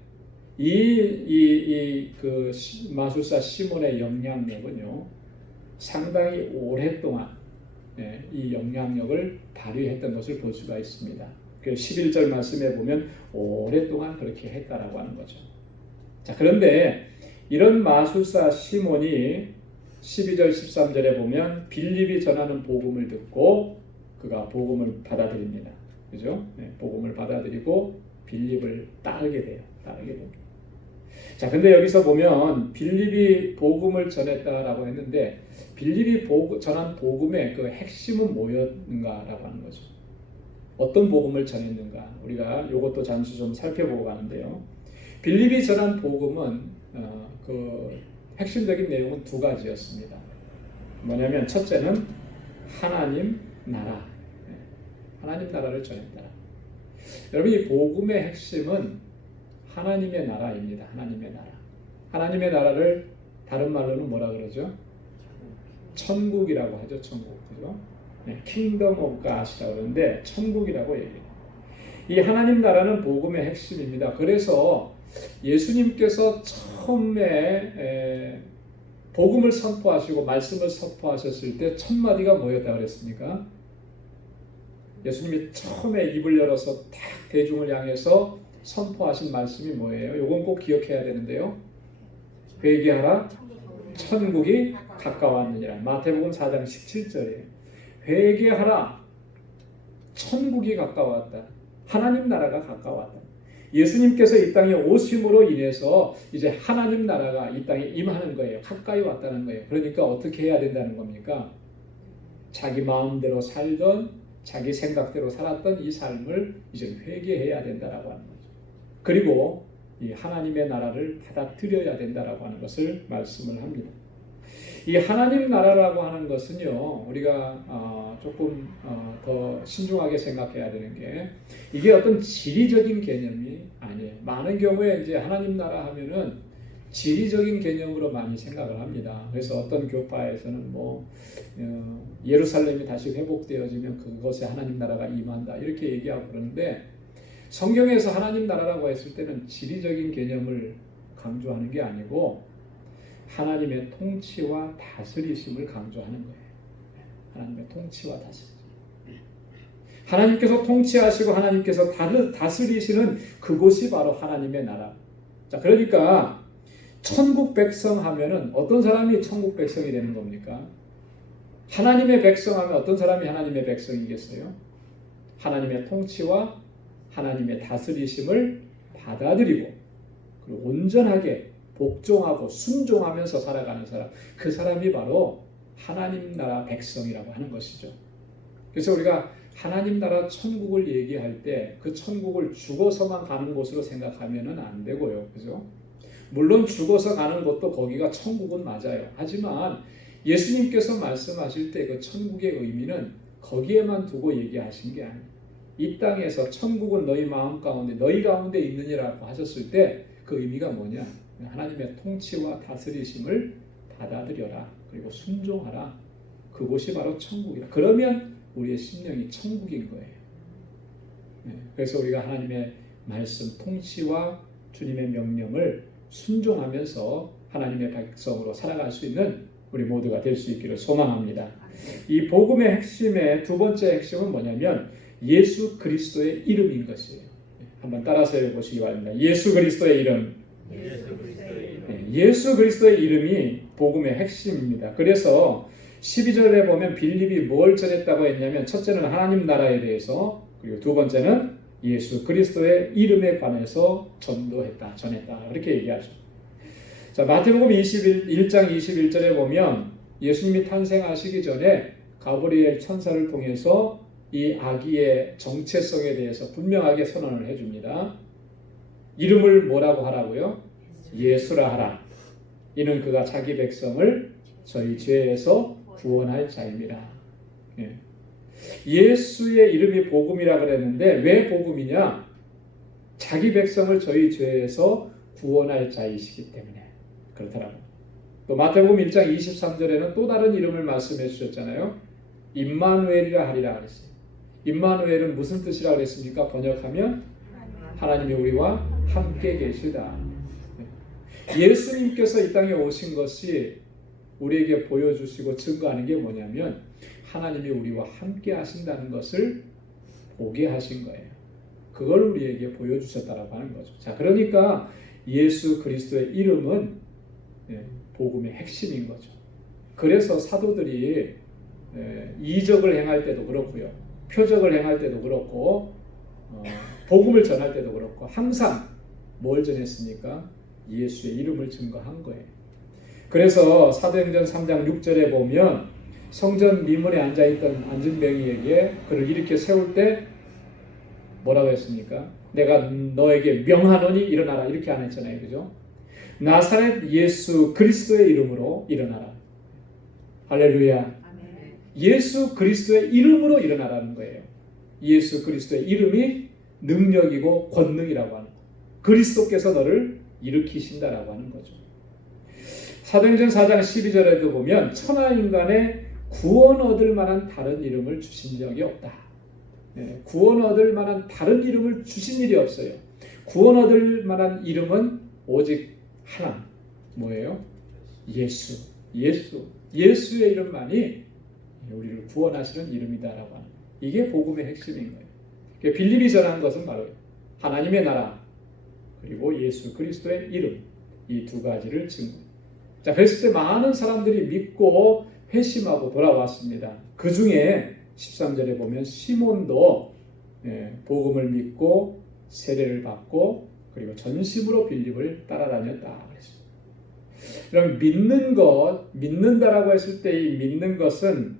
그 마술사 시몬의 영향력은요 상당히 오랫동안 이 영향력을 발휘했던 것을 볼 수가 있습니다. 그 11절 말씀에 보면 오랫동안 그렇게 했다라고 하는 거죠. 자, 그런데 이런 마술사 시몬이 12절 13절에 보면 빌립이 전하는 복음을 듣고 그가 복음을 받아들입니다. 그죠? 복음을 받아들이고 빌립을 따르게 돼요. 자, 근데 여기서 보면 빌립이 복음을 전했다라고 했는데 빌립이 전한 복음의 그 핵심은 뭐였는가라고 하는 거죠. 어떤 복음을 전했는가? 우리가 이것도 잠시 좀 살펴보고 가는데요. 빌립이 전한 복음은 그 핵심적인 내용은 두 가지였습니다. 뭐냐면 첫째는 하나님 나라. 하나님 나라를 전했다. 여러분, 이 복음의 핵심은 하나님의 나라입니다. 하나님의 나라. 하나님의 나라를 다른 말로는 뭐라 그러죠? 천국이라고 하죠. 천국. 그죠? 네, Kingdom of God이라고 그러는데 천국이라고 얘기해요. 이 하나님 나라는 복음의 핵심입니다. 그래서 예수님께서 처음에 복음을 선포하시고 말씀을 선포하셨을 때 첫 마디가 뭐였다고 그랬습니까? 예수님이 처음에 입을 열어서 딱 대중을 향해서 선포하신 말씀이 뭐예요? 이건 꼭 기억해야 되는데요. 회개하라, 천국이 가까웠느니라. 마태복음 4장 17절이에요. 회개하라, 천국이 가까웠다. 하나님 나라가 가까웠다. 예수님께서 이 땅에 오심으로 인해서 이제 하나님 나라가 이 땅에 임하는 거예요. 가까이 왔다는 거예요. 그러니까 어떻게 해야 된다는 겁니까? 자기 마음대로 살던, 자기 생각대로 살았던 이 삶을 이제 회개해야 된다라고 하는 거죠. 그리고 이 하나님의 나라를 받아들여야 된다라고 하는 것을 말씀을 합니다. 이 하나님 나라라고 하는 것은요, 우리가 조금 더 신중하게 생각해야 되는 게, 이게 어떤 지리적인 개념이 아니에요. 많은 경우에 이제 하나님 나라 하면은 지리적인 개념으로 많이 생각을 합니다. 그래서 어떤 교파에서는 예루살렘이 다시 회복되어지면 그것에 하나님 나라가 임한다 이렇게 얘기하고 그러는데, 성경에서 하나님 나라라고 했을 때는 지리적인 개념을 강조하는 게 아니고 하나님의 통치와 다스리심을 강조하는 거예요. 하나님의 통치와 다스리심. 하나님께서 통치하시고 하나님께서 다스리시는 그곳이 바로 하나님의 나라. 자, 그러니까 천국 백성 하면은 어떤 사람이 천국 백성이 되는 겁니까? 하나님의 백성 하면 어떤 사람이 하나님의 백성이겠어요? 하나님의 통치와 하나님의 다스리심을 받아들이고 그리고 온전하게 복종하고 순종하면서 살아가는 사람, 그 사람이 바로 하나님 나라 백성이라고 하는 것이죠. 그래서 우리가 하나님 나라 천국을 얘기할 때 그 천국을 죽어서만 가는 곳으로 생각하면은 안 되고요. 그죠? 물론 죽어서 가는 곳도 거기가 천국은 맞아요. 하지만 예수님께서 말씀하실 때 그 천국의 의미는 거기에만 두고 얘기하신 게 아니에요. 이 땅에서 천국은 너희 마음 가운데, 너희 가운데 있느니라고 하셨을 때 그 의미가 뭐냐? 하나님의 통치와 다스리심을 받아들여라. 그리고 순종하라. 그곳이 바로 천국이다. 그러면 우리의 심령이 천국인 거예요. 그래서 우리가 하나님의 말씀, 통치와 주님의 명령을 순종하면서 하나님의 백성으로 살아갈 수 있는 우리 모두가 될 수 있기를 소망합니다. 이 복음의 핵심의 두 번째 핵심은 뭐냐면 예수 그리스도의 이름인 것이에요. 한번 따라서 해보시기 바랍니다. 예수 그리스도의 이름. 예수 그리스도의 이름이 복음의 핵심입니다. 그래서 12절에 보면 빌립이 뭘 전했다고 했냐면, 첫째는 하나님 나라에 대해서, 그리고 두 번째는 예수 그리스도의 이름에 관해서 전도했다, 전했다, 그렇게 얘기하죠. 자, 마태복음 1장 21절에 보면 예수님이 탄생하시기 전에 가브리엘 천사를 통해서 이 아기의 정체성에 대해서 분명하게 선언을 해줍니다. 이름을 뭐라고 하라고요? 예수라 하라. 이는 그가 자기 백성을 저희 죄에서 구원할 자입니다. 예수의 이름이 복음이라 그랬는데 왜 복음이냐? 자기 백성을 저희 죄에서 구원할 자이시기 때문에 그렇더라고요. 또 마태복음 1장 23절에는 또 다른 이름을 말씀해 주셨잖아요. 임마누엘이라 하리라 그랬어요. 임마누엘은 무슨 뜻이라고 그랬습니까? 번역하면 하나님이 우리와 함께 계시다. 예수님께서 이 땅에 오신 것이 우리에게 보여주시고 증거하는 게 뭐냐면 하나님이 우리와 함께 하신다는 것을 보게 하신 거예요. 그걸 우리에게 보여주셨다라고 하는 거죠. 자, 그러니까 예수 그리스도의 이름은 복음의 핵심인 거죠. 그래서 사도들이 이적을 행할 때도 그렇고요, 표적을 행할 때도 그렇고, 복음을 전할 때도 그렇고 항상 뭘 전했습니까? 예수의 이름을 증거한 거예요. 그래서 사도행전 3장 6절에 보면 성전 미문에 앉아있던 안진뱅이에게 그를 일으켜 세울 때 뭐라고 했습니까? 내가 너에게 명하노니 일어나라, 이렇게 안 했잖아요. 그죠? 나사렛 예수 그리스도의 이름으로 일어나라. 할렐루야. 예수 그리스도의 이름으로 일어나라는 거예요. 예수 그리스도의 이름이 능력이고 권능이라고 하는 거예요. 그리스도께서 너를 일으키신다라고 하는 거죠. 사도행전 4장 12절에도 보면 천하 인간의 구원 얻을 만한 다른 이름을 주신 적이 없다. 구원 얻을 만한 다른 이름을 주신 일이 없어요. 구원 얻을 만한 이름은 오직 하나. 뭐예요? 예수. 예수의 이름만이 우리를 구원하시는 이름이다라고 하는 거예요. 이게 복음의 핵심인 거예요. 빌립이 전한 것은 바로 하나님의 나라 그리고 예수 그리스도의 이름, 이 두 가지를 증거. 자, 그랬을 때 많은 사람들이 믿고 회심하고 돌아왔습니다. 그 중에 13절에 보면 시몬도 복음을 믿고 세례를 받고 그리고 전심으로 빌립을 따라다녔다 그랬습니다. 그럼 믿는 것, 믿는다라고 했을 때 이 믿는 것은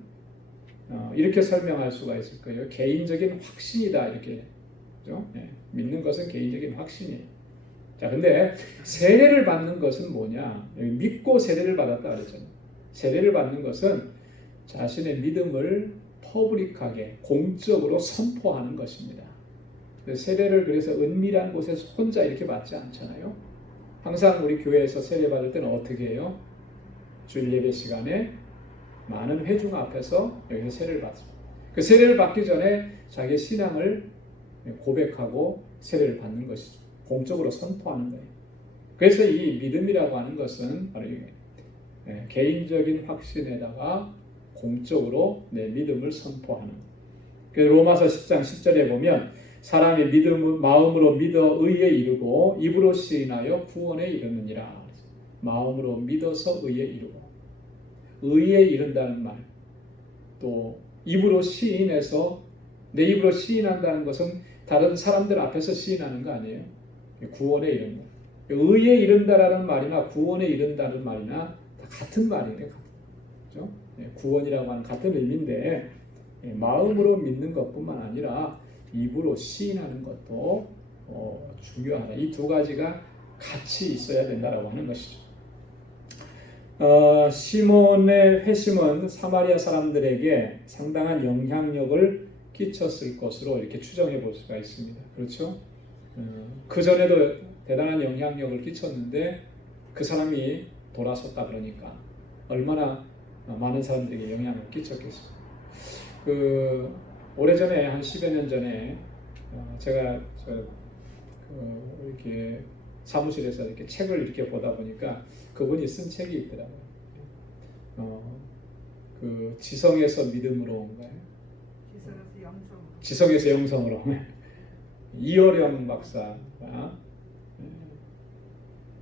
이렇게 설명할 수가 있을 거예요. 개인적인 확신이다 이렇게. 그죠? 믿는 것은 개인적인 확신이에요. 자, 근데 세례를 받는 것은 뭐냐? 믿고 세례를 받았다 그랬잖아요. 세례를 받는 것은 자신의 믿음을 퍼블릭하게 공적으로 선포하는 것입니다. 세례를 그래서 은밀한 곳에서 혼자 이렇게 받지 않잖아요. 항상 우리 교회에서 세례 받을 때는 어떻게 해요? 주일 예배 시간에 많은 회중 앞에서 여기서 세례를 받습니다. 그 세례를 받기 전에 자기의 신앙을 고백하고 세례를 받는 것이죠. 공적으로 선포하는 거예요. 그래서 이 믿음이라고 하는 것은 바로 개인적인 확신에다가 공적으로 내 믿음을 선포하는. 그래서 로마서 10장 10절에 보면 사람이 마음으로 믿어 의에 이르고 입으로 시인하여 구원에 이르느니라. 마음으로 믿어서 의에 이르고 의에 이른다는 말, 또 입으로 시인해서 내 입으로 시인한다는 것은 다른 사람들 앞에서 시인하는 거 아니에요. 구원에 이른다. 의에 이른다라는 말이나 구원에 이른다는 말이나 다 같은 말이에요. 그렇죠? 구원이라고 하는 같은 의미인데 마음으로 믿는 것뿐만 아니라 입으로 시인하는 것도 중요하다. 이 두 가지가 같이 있어야 된다라고 하는 것이죠. 시몬의 회심은 사마리아 사람들에게 상당한 영향력을 끼쳤을 것으로 이렇게 추정해 볼 수가 있습니다. 그렇죠? 그 전에도 대단한 영향력을 끼쳤는데 그 사람이 돌아섰다 그러니까 얼마나 많은 사람들에게 영향을 끼쳤겠어요. 오래전에 한 10여 년 전에 제가 이렇게 사무실에서 이렇게 책을 이렇게 보다 보니까 그분이 쓴 책이 있더라고요. 지성에서 믿음으로 온가요? 지성에서 영성으로. 이어령 박사가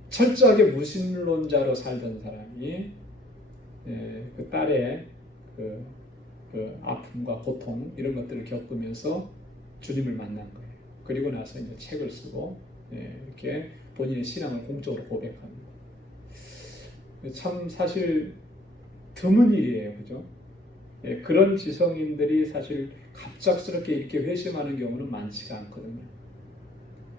철저하게 무신론자로 살던 사람이 그 딸의 그 아픔과 고통 이런 것들을 겪으면서 주님을 만난 거예요. 그리고 나서 이제 책을 쓰고 이렇게 본인의 신앙을 공적으로 고백합니다. 참 사실 드문 일이에요, 그죠? 그런 지성인들이 사실 갑작스럽게 이렇게 회심하는 경우는 많지가 않거든요.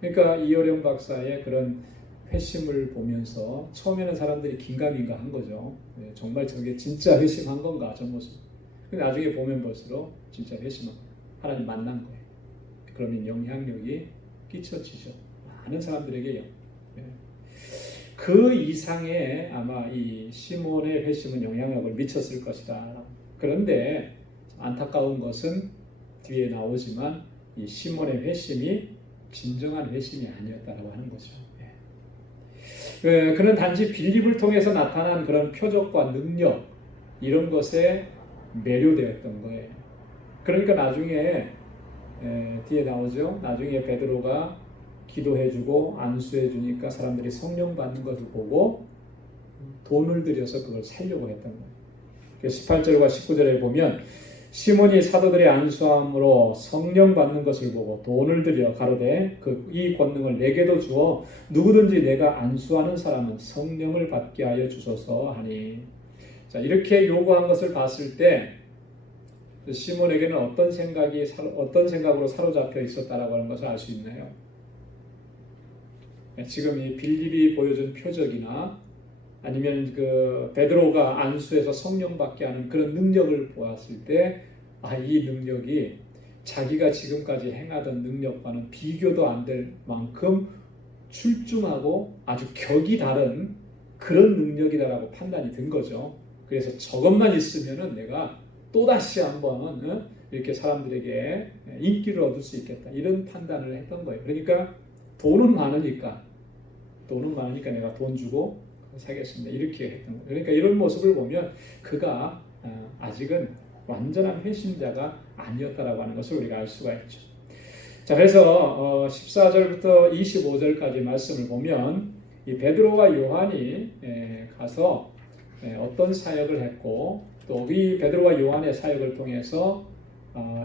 그러니까 이어령 박사의 그런 회심을 보면서 처음에는 사람들이 긴가민가 한 거죠. 정말 저게 진짜 회심한 건가 저 모습. 근데 나중에 보면 볼수록 진짜 회심한 거예요. 하나님 만난 거예요. 그러면 영향력이 끼쳐지죠. 많은 사람들에게요. 그 이상의 아마 이 시몬의 회심은 영향력을 미쳤을 것이다. 그런데 안타까운 것은 뒤에 나오지만 이 시몬의 회심이 진정한 회심이 아니었다라고 하는 거죠. 그는 단지 빌립을 통해서 나타난 그런 표적과 능력 이런 것에 매료되었던 거예요. 그러니까 나중에 뒤에 나오죠. 나중에 베드로가 기도해주고 안수해주니까 사람들이 성령 받는 것을 보고 돈을 들여서 그걸 살려고 했던 거예요. 18절과 19절에 보면 시몬이 사도들의 안수함으로 성령 받는 것을 보고 돈을 들여 가로되 이 권능을 내게도 주어 누구든지 내가 안수하는 사람은 성령을 받게 하여 주소서 하니. 자, 이렇게 요구한 것을 봤을 때 시몬에게는 어떤 생각으로 사로잡혀 있었다라고 하는 것을 알 수 있나요? 지금 이 빌립이 보여준 표적이나 아니면 그 베드로가 안수해서 성령 받게 하는 그런 능력을 보았을 때 이 능력이 자기가 지금까지 행하던 능력과는 비교도 안 될 만큼 출중하고 아주 격이 다른 그런 능력이다라고 판단이 든 거죠. 그래서 저것만 있으면은 내가 또다시 한번 이렇게 사람들에게 인기를 얻을 수 있겠다, 이런 판단을 했던 거예요. 그러니까 돈은 많으니까 내가 돈 주고 사겠습니다, 이렇게 했던 거예요. 그러니까 이런 모습을 보면 그가 아직은 완전한 회심자가 아니었다라고 하는 것을 우리가 알 수가 있죠. 자, 그래서 14절부터 25절까지 말씀을 보면 이 베드로와 요한이 가서 어떤 사역을 했고, 또 이 베드로와 요한의 사역을 통해서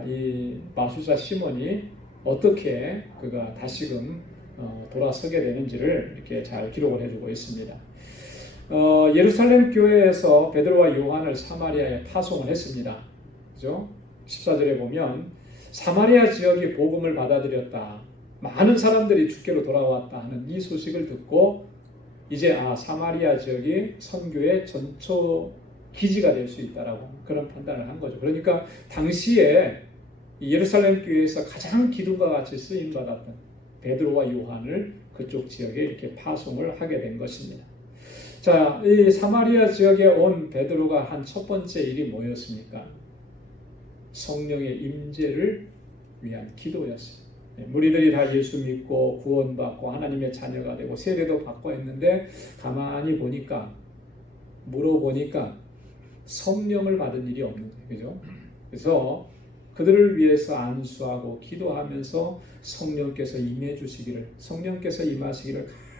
이 마술사 시몬이 어떻게 그가 다시금 돌아서게 되는지를 이렇게 잘 기록을 해주고 있습니다. 예루살렘 교회에서 베드로와 요한을 사마리아에 파송을 했습니다. 그죠? 14절에 보면 사마리아 지역이 복음을 받아들였다, 많은 사람들이 주께로 돌아왔다 하는 이 소식을 듣고 이제 사마리아 지역이 선교의 전초 기지가 될 수 있다라고 그런 판단을 한 거죠. 그러니까 당시에 예루살렘 교회에서 가장 기둥과 같이 쓰임 받았던 베드로와 요한을 그쪽 지역에 이렇게 파송을 하게 된 것입니다. 자, 이 사마리아 지역에 온 베드로가 한 첫 번째 일이 뭐였습니까? 성령의 임재를 위한 기도였어요. 무리들이 다 예수 믿고 구원받고 하나님의 자녀가 되고 세례도 받고 했는데 가만히 보니까, 물어보니까 성령을 받은 일이 없는 거예요. 그죠? 그래서 그들을 위해서 안수하고 기도하면서 성령께서 임하시기를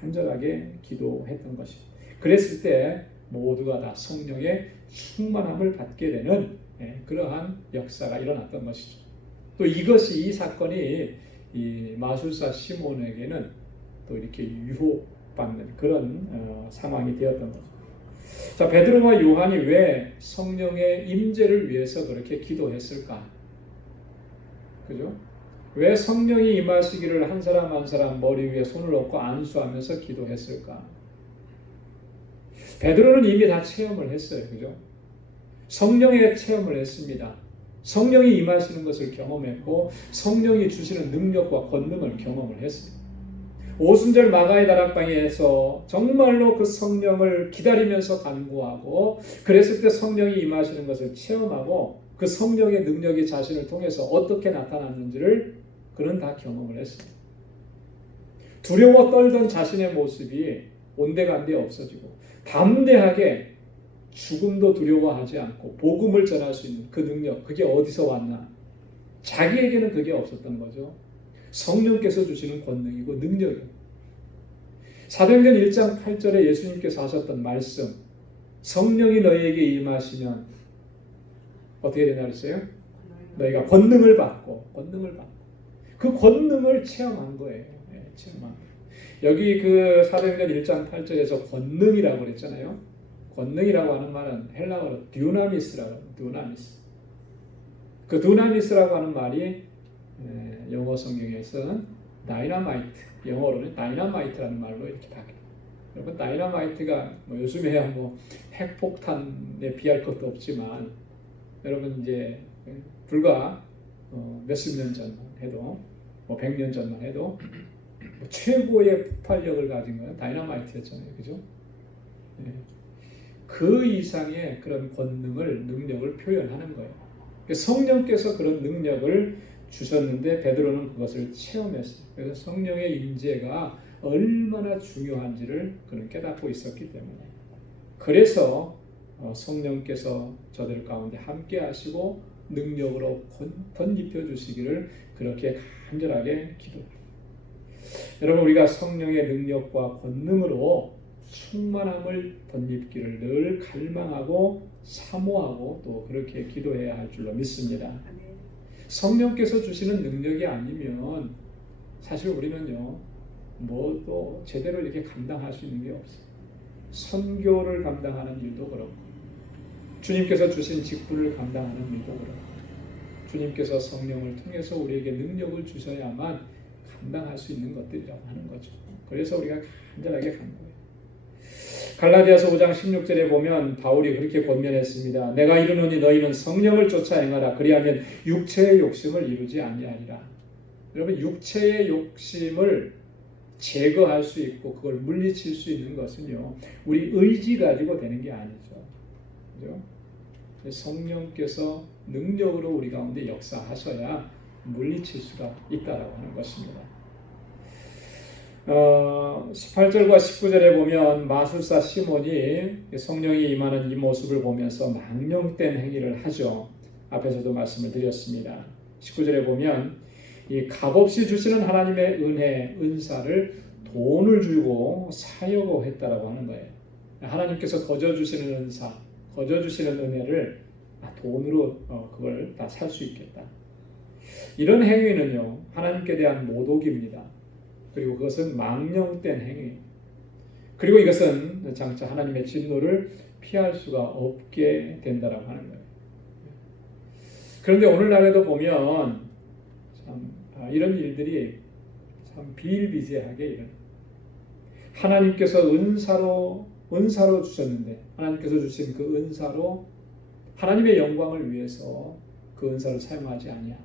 간절하게 기도했던 것입니다. 그랬을 때 모두가 다 성령의 충만함을 받게 되는 그러한 역사가 일어났던 것이죠. 또 이 사건이 이 마술사 시몬에게는 또 이렇게 유혹받는 그런 상황이 되었던 거죠. 자, 베드로와 요한이 왜 성령의 임재를 위해서 그렇게 기도했을까? 그죠? 왜 성령이 임하시기를 한 사람 한 사람 머리 위에 손을 얹고 안수하면서 기도했을까? 베드로는 이미 다 체험을 했어요. 그죠? 성령의 체험을 했습니다. 성령이 임하시는 것을 경험했고 성령이 주시는 능력과 권능을 경험을 했어요. 오순절 마가의 다락방에서 정말로 그 성령을 기다리면서 간구하고, 그랬을 때 성령이 임하시는 것을 체험하고 그 성령의 능력이 자신을 통해서 어떻게 나타났는지를 그는 다 경험을 했습니다. 두려워 떨던 자신의 모습이 온데간데 없어지고 담대하게 죽음도 두려워하지 않고 복음을 전할 수 있는 그 능력, 그게 어디서 왔나? 자기에게는 그게 없었던 거죠. 성령께서 주시는 권능이고 능력이에요. 사도행전 1장 8절에 예수님께서 하셨던 말씀, 성령이 너희에게 임하시면 어떻게 되냐 그랬어요? 너희가 권능을 받고 그 권능을 체험한 거예요. 체험한 거예요. 여기 그 사도행전 1장 8절에서 권능이라고 그랬잖아요. 권능이라고 하는 말은 헬라어로 듀나미스라고, 듀나미스. 그 듀나미스라고 하는 말이 영어 성경에서는 다이너마이트, 영어로는 다이너마이트라는 말로 이렇게 바뀌어요. 여러분, 다이너마이트가 요즘에야 핵폭탄에 비할 것도 없지만, 여러분 이제 불과 몇십 년 전만 해도, 100년 전만 해도 최고의 폭발력을 가진 건 다이너마이트였잖아요. 그죠? 그 이상의 그런 권능을, 능력을 표현하는 거예요. 성령께서 그런 능력을 주셨는데 베드로는 그것을 체험했어요. 그래서 성령의 임재가 얼마나 중요한지를 그는 깨닫고 있었기 때문에, 그래서 성령께서 저들 가운데 함께 하시고 능력으로 덧입혀 주시기를 그렇게 간절하게 기도합니다. 여러분, 우리가 성령의 능력과 권능으로 충만함을 덧입기를 늘 갈망하고 사모하고 또 그렇게 기도해야 할 줄로 믿습니다. 성령께서 주시는 능력이 아니면 사실 우리는요, 또 제대로 이렇게 감당할 수 있는 게 없어요. 선교를 감당하는 일도 그렇고, 주님께서 주신 직분을 감당하는 일도 그렇고, 주님께서 성령을 통해서 우리에게 능력을 주셔야만 감당할 수 있는 것들이라고 하는 거죠. 그래서 우리가 간절하게 간구해요. 갈라디아서 5장 16절에 보면 바울이 그렇게 권면했습니다. 내가 이르노니 너희는 성령을 쫓아 행하라. 그리하면 육체의 욕심을 이루지 아니하리라. 여러분, 육체의 욕심을 제거할 수 있고 그걸 물리칠 수 있는 것은요, 우리 의지 가지고 되는 게 아니죠. 그죠? 성령께서 능력으로 우리 가운데 역사하셔야 물리칠 수가 있다라고 하는 것입니다. 18절과 19절에 보면 마술사 시몬이 성령이 임하는 이 모습을 보면서 망령된 행위를 하죠. 앞에서도 말씀을 드렸습니다. 19절에 보면 이 값없이 주시는 하나님의 은혜, 은사를 돈을 주고 사려고 했다라고 하는 거예요. 하나님께서 거저 주시는 은사, 거저 주시는 은혜를 돈으로 그걸 다 살 수 있겠다. 이런 행위는요, 하나님께 대한 모독입니다. 그리고 그것은 망령된 행위. 그리고 이것은 장차 하나님의 진노를 피할 수가 없게 된다라고 하는 거예요. 그런데 오늘날에도 보면 참 이런 일들이 참 비일비재하게 일어나요. 하나님께서 은사로 주셨는데 하나님께서 주신 그 은사로 하나님의 영광을 위해서 그 은사를 사용하지 아니하고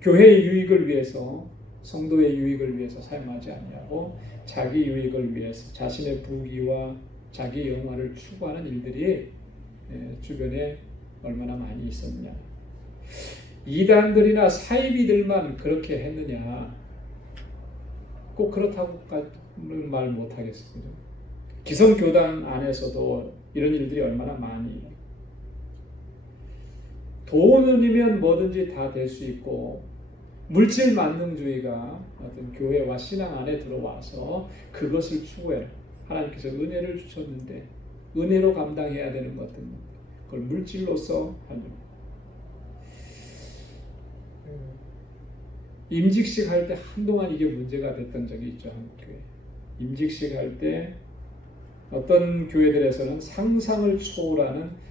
교회의 유익을 위해서 성도의 유익을 위해서 사용하지 아니하고 자기 유익을 위해서 자신의 부귀와 자기 영화를 추구하는 일들이 주변에 얼마나 많이 있었느냐. 이단들이나 사이비들만 그렇게 했느냐. 꼭 그렇다고까지는 말 못하겠습니다. 기성교단 안에서도 이런 일들이 얼마나 많이. 돈이면 뭐든지 다 될 수 있고 물질 만능주의가 어떤 교회와 신앙 안에 들어와서 그것을 추구해라. 하나님께서 은혜를 주셨는데 은혜로 감당해야 되는 것들 그걸 물질로서 하는. 임직식 할 때 한동안 이게 문제가 됐던 적이 있죠. 한국 교회. 임직식 할 때 어떤 교회들에서는 상상을 초월하는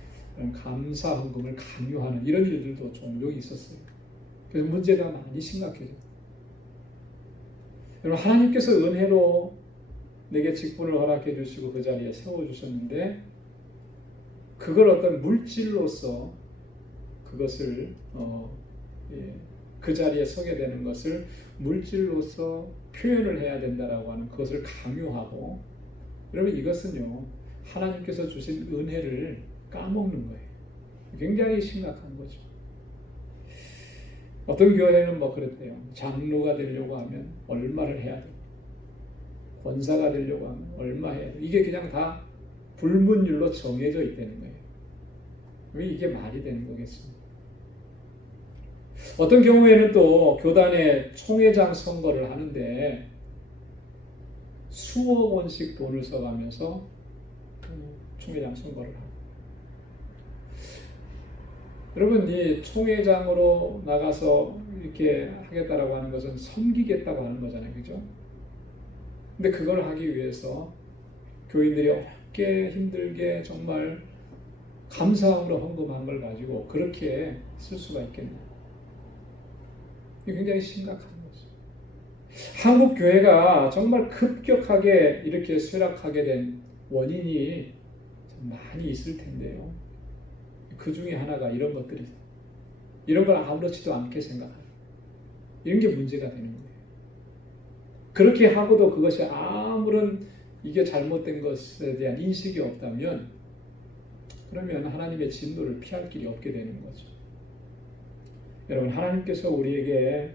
감사 헌금을 강요하는 이런 일들도 종종 있었어요. 그래서 문제가 많이 심각해져요. 여러분, 하나님께서 은혜로 내게 직분을 허락해 주시고 그 자리에 세워주셨는데 그걸 어떤 물질로서 그것을 그 자리에 서게 되는 것을 물질로서 표현을 해야 된다라고 하는 그것을 강요하고, 여러분 이것은요 하나님께서 주신 은혜를 까먹는 거예요. 굉장히 심각한 거죠. 어떤 교회는 뭐 그랬대요. 장로가 되려고 하면 얼마를 해야 돼. 권사가 되려고 하면 얼마 해야 돼. 이게 그냥 다 불문율로 정해져 있다는 거예요. 왜 이게 말이 되는 거겠습니까? 어떤 경우에는 또 교단의 총회장 선거를 하는데 수억 원씩 돈을 써가면서 총회장 선거를 하고, 여러분 이 총회장으로 나가서 이렇게 하겠다라고 하는 것은 섬기겠다고 하는 거잖아요, 그죠? 근데 그걸 하기 위해서 교인들이 어렵게 힘들게 정말 감사함으로 헌금한 걸 가지고 그렇게 쓸 수가 있겠네요. 이게 굉장히 심각한 거죠. 한국 교회가 정말 급격하게 이렇게 쇠락하게 된 원인이 많이 있을 텐데요. 그 중에 하나가 이런 것들이, 이런 걸 아무렇지도 않게 생각하는, 이런 게 문제가 되는 거예요. 그렇게 하고도 그것이 아무런 이게 잘못된 것에 대한 인식이 없다면 그러면 하나님의 진노를 피할 길이 없게 되는 거죠. 여러분, 하나님께서 우리에게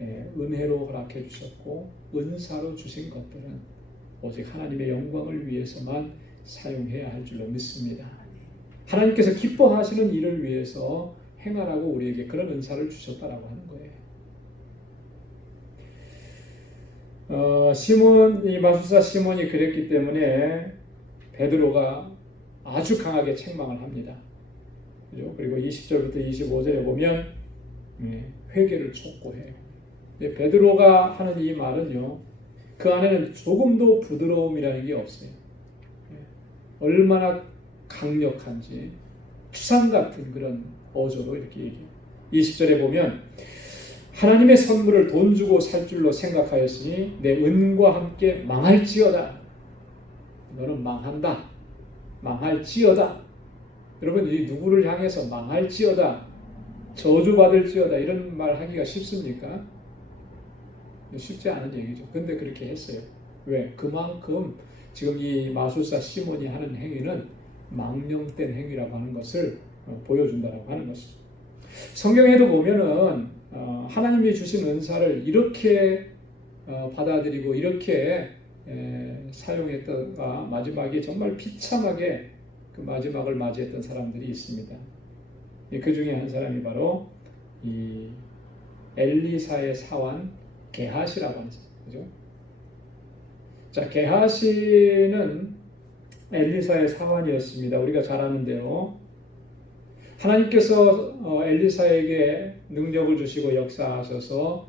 은혜로 허락해 주셨고 은사로 주신 것들은 오직 하나님의 영광을 위해서만 사용해야 할 줄로 믿습니다. 하나님께서 기뻐하시는 일을 위해서 행하라고 우리에게 그런 은사를 주셨다라고 하는 거예요. 이 마술사 시몬이 그랬기 때문에 베드로가 아주 강하게 책망을 합니다. 그죠? 그리고 20절부터 25절에 보면 회개를 촉구해요. 베드로가 하는 이 말은요, 그 안에는 조금도 부드러움이라는 게 없어요. 얼마나 강력한지 추상 같은 그런 어조로 이렇게 얘기해요. 20절에 보면 하나님의 선물을 돈 주고 살 줄로 생각하였으니 내 은과 함께 망할지어다. 너는 망한다. 망할지어다. 여러분, 이 누구를 향해서 망할지어다, 저주받을지어다 이런 말 하기가 쉽습니까? 쉽지 않은 얘기죠. 근데 그렇게 했어요. 왜? 그만큼 지금 이 마술사 시몬이 하는 행위는 망령된 행위라고 하는 것을 보여준다라고 하는 것이죠. 성경에도 보면은 하나님이 주신 은사를 이렇게 받아들이고 이렇게 사용했다가 마지막에 정말 비참하게 그 마지막을 맞이했던 사람들이 있습니다. 그 중에 한 사람이 바로 이 엘리사의 사환 게하시라고 하는 사람, 그죠? 자, 게하시는 엘리사의 사환이었습니다. 우리가 잘 아는데요. 하나님께서 엘리사에게 능력을 주시고 역사하셔서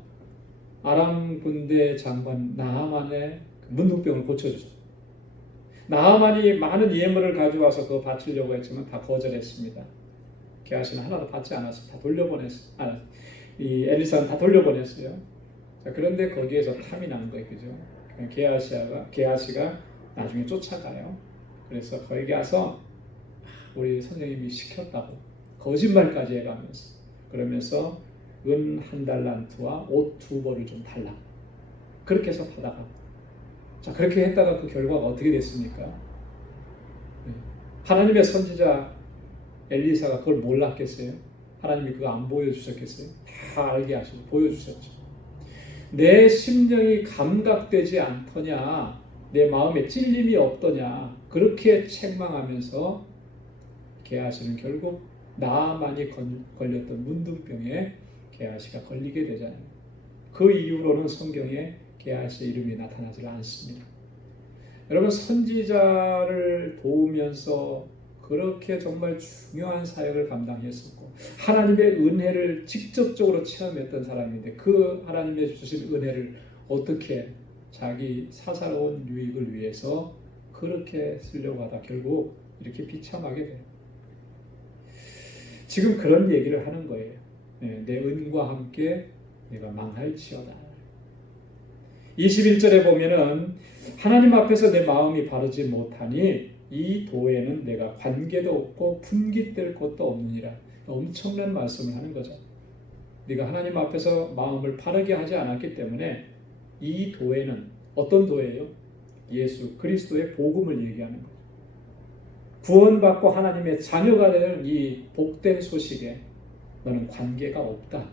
아람 군대 장관 나하만의 문둥병을 고쳐주셨어요. 나하만이 많은 예물을 가져와서 그거 바치려고 했지만 다 거절했습니다. 게하시는 하나도 받지 않았어요. 다 돌려보냈어요. 이 엘리사는 다 돌려보냈어요. 자, 그런데 거기에서 탐이 난 거예요, 그죠? 게하시가 나중에 쫓아가요. 그래서 거기 가서 우리 선생님이 시켰다고 거짓말까지 해가면서, 그러면서 은 1달란트와 옷 2벌을 좀 달라. 그렇게 해서 받아가고. 자, 그렇게 했다가 그 결과가 어떻게 됐습니까? 하나님의 선지자 엘리사가 그걸 몰랐겠어요? 하나님이 그거 안 보여주셨겠어요? 다 알게 하시고 보여주셨죠. 내 심령이 감각되지 않더냐, 내 마음에 찔림이 없더냐, 그렇게 책망하면서 게하시는 결국 나아만이 걸렸던 문둥병에 게하시가 걸리게 되잖아요. 그 이후로는 성경에 게하시의 이름이 나타나지 않습니다. 여러분, 선지자를 도우면서 그렇게 정말 중요한 사역을 감당했었고 하나님의 은혜를 직접적으로 체험했던 사람인데 그 하나님의 주신 은혜를 어떻게 자기 사사로운 유익을 위해서 그렇게 쓰려고 하다 결국 이렇게 비참하게 돼요. 지금 그런 얘기를 하는 거예요. 내 은과 함께 내가 망할지어다. 21절에 보면은 하나님 앞에서 내 마음이 바르지 못하니 이 도에는 내가 관계도 없고 분깃될 것도 없느니라. 엄청난 말씀을 하는 거죠. 네가 하나님 앞에서 마음을 바르게 하지 않았기 때문에 이 도에는 어떤 도예요? 예수 그리스도의 복음을 얘기하는 거죠. 구원받고 하나님의 자녀가 되는 이 복된 소식에 너는 관계가 없다.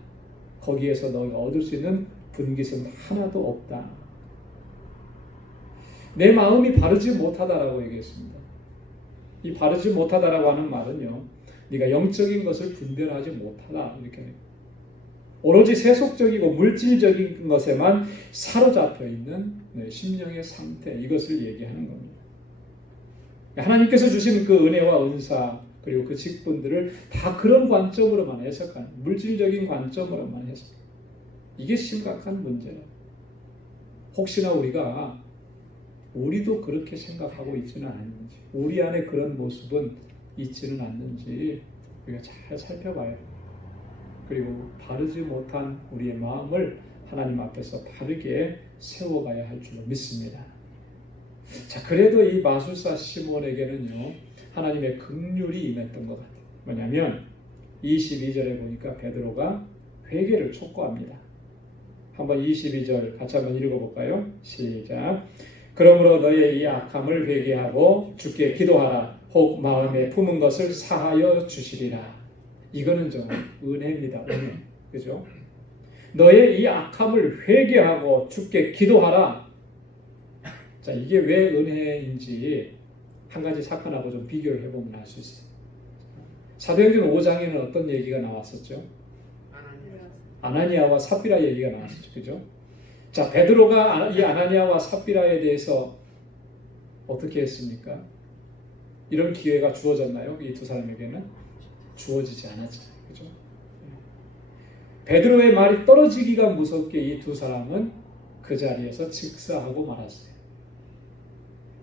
거기에서 너가 얻을 수 있는 분깃은 하나도 없다. 내 마음이 바르지 못하다라고 얘기했습니다. 이 바르지 못하다라고 하는 말은요, 네가 영적인 것을 분별하지 못하다 이렇게 오로지 세속적이고 물질적인 것에만 사로잡혀 있는 심령의 상태, 이것을 얘기하는 겁니다. 하나님께서 주신 그 은혜와 은사 그리고 그 직분들을 다 그런 관점으로만 해석하는, 물질적인 관점으로만 해석. 이게 심각한 문제예요. 혹시나 우리도 그렇게 생각하고 있지는 않는지, 우리 안에 그런 모습은 있지는 않는지 우리가 잘 살펴봐야 돼요. 그리고 바르지 못한 우리의 마음을 하나님 앞에서 바르게 세워가야 할 줄로 믿습니다. 자, 그래도 이 마술사 시몬에게는요, 하나님의 긍휼이 임했던 것 같아요. 뭐냐면 22절에 보니까 베드로가 회개를 촉구합니다. 한번 22절 같이 한번 읽어볼까요? 시작. 그러므로 너의 이 악함을 회개하고 주께 기도하라. 혹 마음에 품은 것을 사하여 주시리라. 이거는 좀 은혜입니다. 은혜. 그죠? 너의 이 악함을 회개하고 주께 기도하라. 자, 이게 왜 은혜인지 한 가지 사건하고 좀 비교를 해보면 알 수 있어요. 사도행전 5장에는 어떤 얘기가 나왔었죠? 아나니아와 삽비라 얘기가 나왔었죠. 그죠? 자, 베드로가 이 아나니아와 삽비라에 대해서 어떻게 했습니까? 이런 기회가 주어졌나요? 이 두 사람에게는 주어지지 않았잖아요. 그죠? 베드로의 말이 떨어지기가 무섭게 이 두 사람은 그 자리에서 즉사하고 말았어요.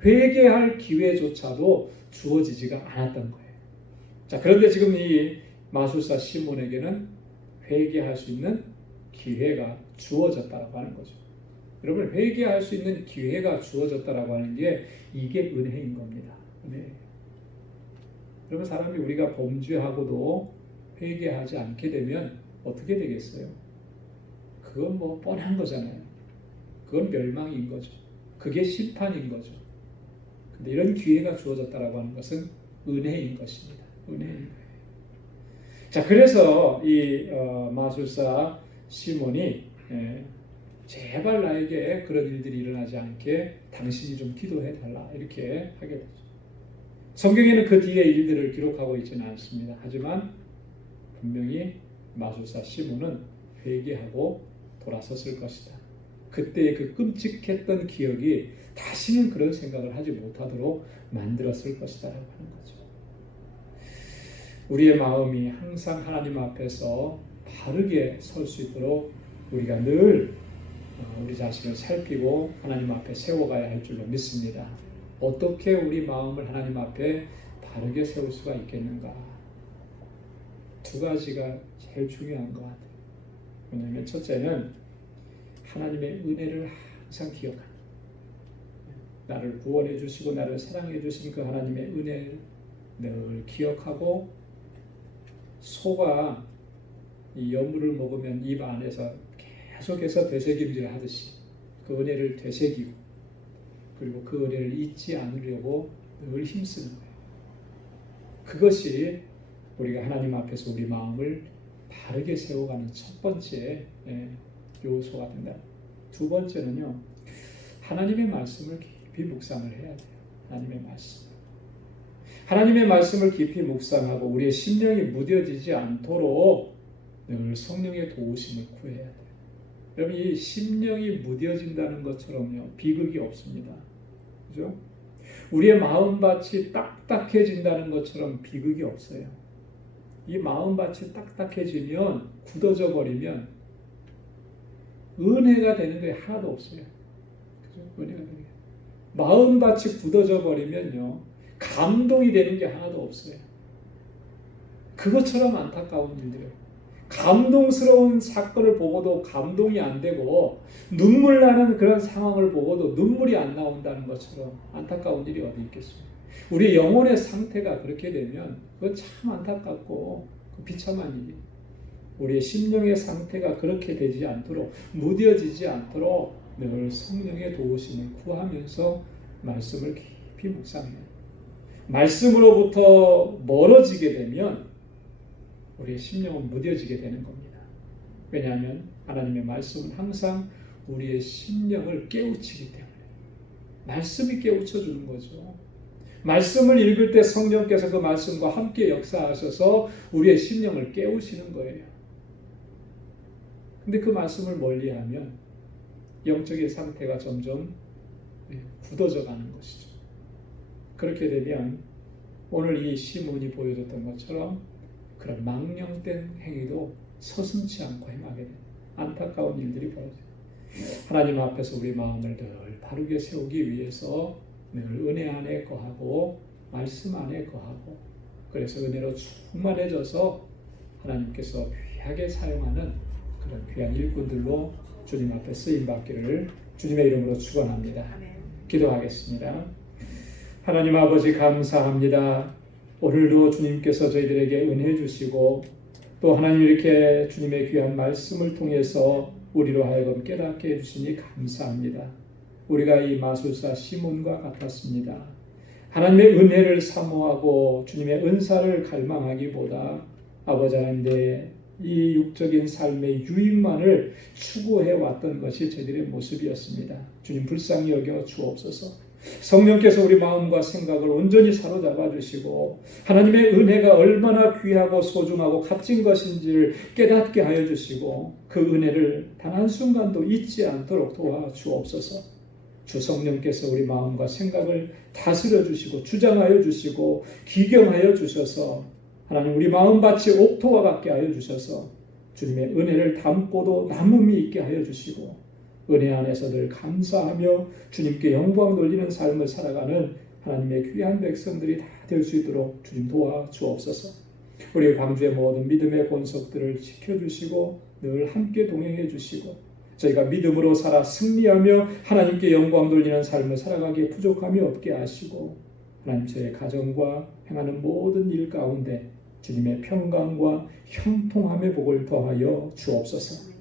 회개할 기회조차도 주어지지가 않았던 거예요. 자, 그런데 지금 이 마술사 시몬에게는 회개할 수 있는 기회가 주어졌다고 하는 거죠. 여러분 회개할 수 있는 기회가 주어졌다라고 하는 게 이게 은혜인 겁니다. 은혜. 여러분 사람이 우리가 범죄하고도 회개하지 않게 되면 어떻게 되겠어요? 그건 뭐 뻔한 거잖아요. 그건 멸망인 거죠. 그게 심판인 거죠. 근데 이런 기회가 주어졌다라고 하는 것은 은혜인 것입니다. 은혜인 거예요. 자, 그래서 이 마술사 시몬이 제발 나에게 그런 일들이 일어나지 않게 당신이 좀 기도해 달라 이렇게 하게 되죠. 성경에는 그 뒤에 일들을 기록하고 있지는 않습니다. 하지만 분명히 마술사 시몬은 회개하고 돌아섰을 것이다. 그때의 그 끔찍했던 기억이 다시는 그런 생각을 하지 못하도록 만들었을 것이다 라고 하는 거죠. 우리의 마음이 항상 하나님 앞에서 바르게 설 수 있도록 우리가 늘 우리 자신을 살피고 하나님 앞에 세워가야 할 줄로 믿습니다. 어떻게 우리 마음을 하나님 앞에 바르게 세울 수가 있겠는가? 두 가지가 제일 중요한 것 같아요. 왜냐하면 첫째는 하나님의 은혜를 항상 기억하는, 나를 구원해 주시고 나를 사랑해 주신 그 하나님의 은혜를 늘 기억하고, 소가 이 여물을 먹으면 입 안에서 계속해서 되새김질 하듯이 그 은혜를 되새기고, 그리고 그 은혜를 잊지 않으려고 늘 힘쓰는 거예요. 그것이 우리가 하나님 앞에서 우리 마음을 바르게 세워가는 첫 번째 요소가 된다. 두 번째는요, 하나님의 말씀을 깊이 묵상을 해야 돼요. 하나님의 말씀을 깊이 묵상하고 우리의 심령이 무뎌지지 않도록 늘 성령의 도우심을 구해야 돼요. 여러분, 이 심령이 무뎌진다는 것처럼요, 비극이 없습니다. 그죠? 우리의 마음밭이 딱딱해진다는 것처럼 비극이 없어요. 이 마음밭이 딱딱해지면, 굳어져 버리면 은혜가 되는 게 하나도 없어요. 그죠? 은혜가 되는 게. 마음밭이 굳어져 버리면요, 감동이 되는 게 하나도 없어요. 그것처럼 안타까운 일들이에요. 감동스러운 사건을 보고도 감동이 안 되고, 눈물 나는 그런 상황을 보고도 눈물이 안 나온다는 것처럼 안타까운 일이 어디 있겠습니까? 우리 영혼의 상태가 그렇게 되면 그건 참 안타깝고 비참한 일이에요. 우리의 심령의 상태가 그렇게 되지 않도록, 무뎌지지 않도록 늘 성령의 도우심을 구하면서 말씀을 깊이 묵상해요. 말씀으로부터 멀어지게 되면 우리의 심령은 무뎌지게 되는 겁니다. 왜냐하면 하나님의 말씀은 항상 우리의 심령을 깨우치기 때문에. 말씀이 깨우쳐주는 거죠. 말씀을 읽을 때 성령께서 그 말씀과 함께 역사하셔서 우리의 심령을 깨우시는 거예요. 근데 그 말씀을 멀리하면 영적인 상태가 점점 굳어져 가는 것이죠. 그렇게 되면 오늘 이 시몬이 보여줬던 것처럼 그런 망령된 행위도 서슴지 않고 행하게 되는 안타까운 일들이 벌어져요. 하나님 앞에서 우리 마음을 늘 바르게 세우기 위해서 늘 은혜 안에 거하고 말씀 안에 거하고, 그래서 은혜로 충만해져서 하나님께서 귀하게 사용하는 그런 귀한 일꾼들로 주님 앞에 쓰임받기를 주님의 이름으로 축원합니다. 기도하겠습니다. 하나님 아버지, 감사합니다. 오늘도 주님께서 저희들에게 은혜 주시고, 또 하나님 이렇게 주님의 귀한 말씀을 통해서 우리로 하여금 깨닫게 해주시니 감사합니다. 우리가 이 마술사 시몬과 같았습니다. 하나님의 은혜를 사모하고 주님의 은사를 갈망하기보다 아버지 하나님, 이 육적인 삶의 유익만을 추구해 왔던 것이 저희들의 모습이었습니다. 주님, 불쌍히 여겨 주옵소서. 성령께서 우리 마음과 생각을 온전히 사로잡아 주시고 하나님의 은혜가 얼마나 귀하고 소중하고 값진 것인지를 깨닫게 하여 주시고, 그 은혜를 단 한순간도 잊지 않도록 도와주옵소서. 주 성령께서 우리 마음과 생각을 다스려 주시고 주장하여 주시고 기경하여 주셔서 하나님, 우리 마음밭이 옥토와 같게 하여 주셔서 주님의 은혜를 담고도 남음이 있게 하여 주시고, 은혜 안에서 늘 감사하며 주님께 영광 돌리는 삶을 살아가는 하나님의 귀한 백성들이 다 될 수 있도록 주님 도와주옵소서. 우리 광주의 모든 믿음의 본석들을 지켜주시고 늘 함께 동행해 주시고, 저희가 믿음으로 살아 승리하며 하나님께 영광 돌리는 삶을 살아가기에 부족함이 없게 하시고 하나님 저의 가정과 행하는 모든 일 가운데 주님의 평강과 형통함의 복을 더하여 주옵소서.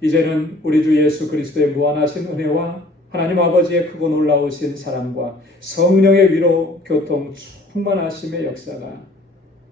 이제는 우리 주 예수 그리스도의 무한하신 은혜와 하나님 아버지의 크고 놀라우신 사랑과 성령의 위로 교통 충만하심의 역사가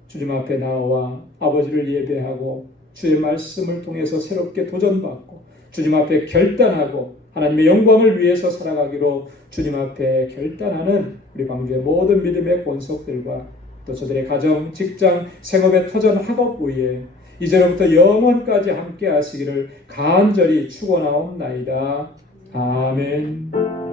주님 앞에 나와 아버지를 예배하고 주의 말씀을 통해서 새롭게 도전받고 주님 앞에 결단하고 하나님의 영광을 위해서 살아가기로 주님 앞에 결단하는 우리 방주의 모든 믿음의 권속들과 또 저들의 가정, 직장, 생업의 터전 학업 위에 이제로부터 영원까지 함께 하시기를 간절히 축원하옵나이다. 아멘.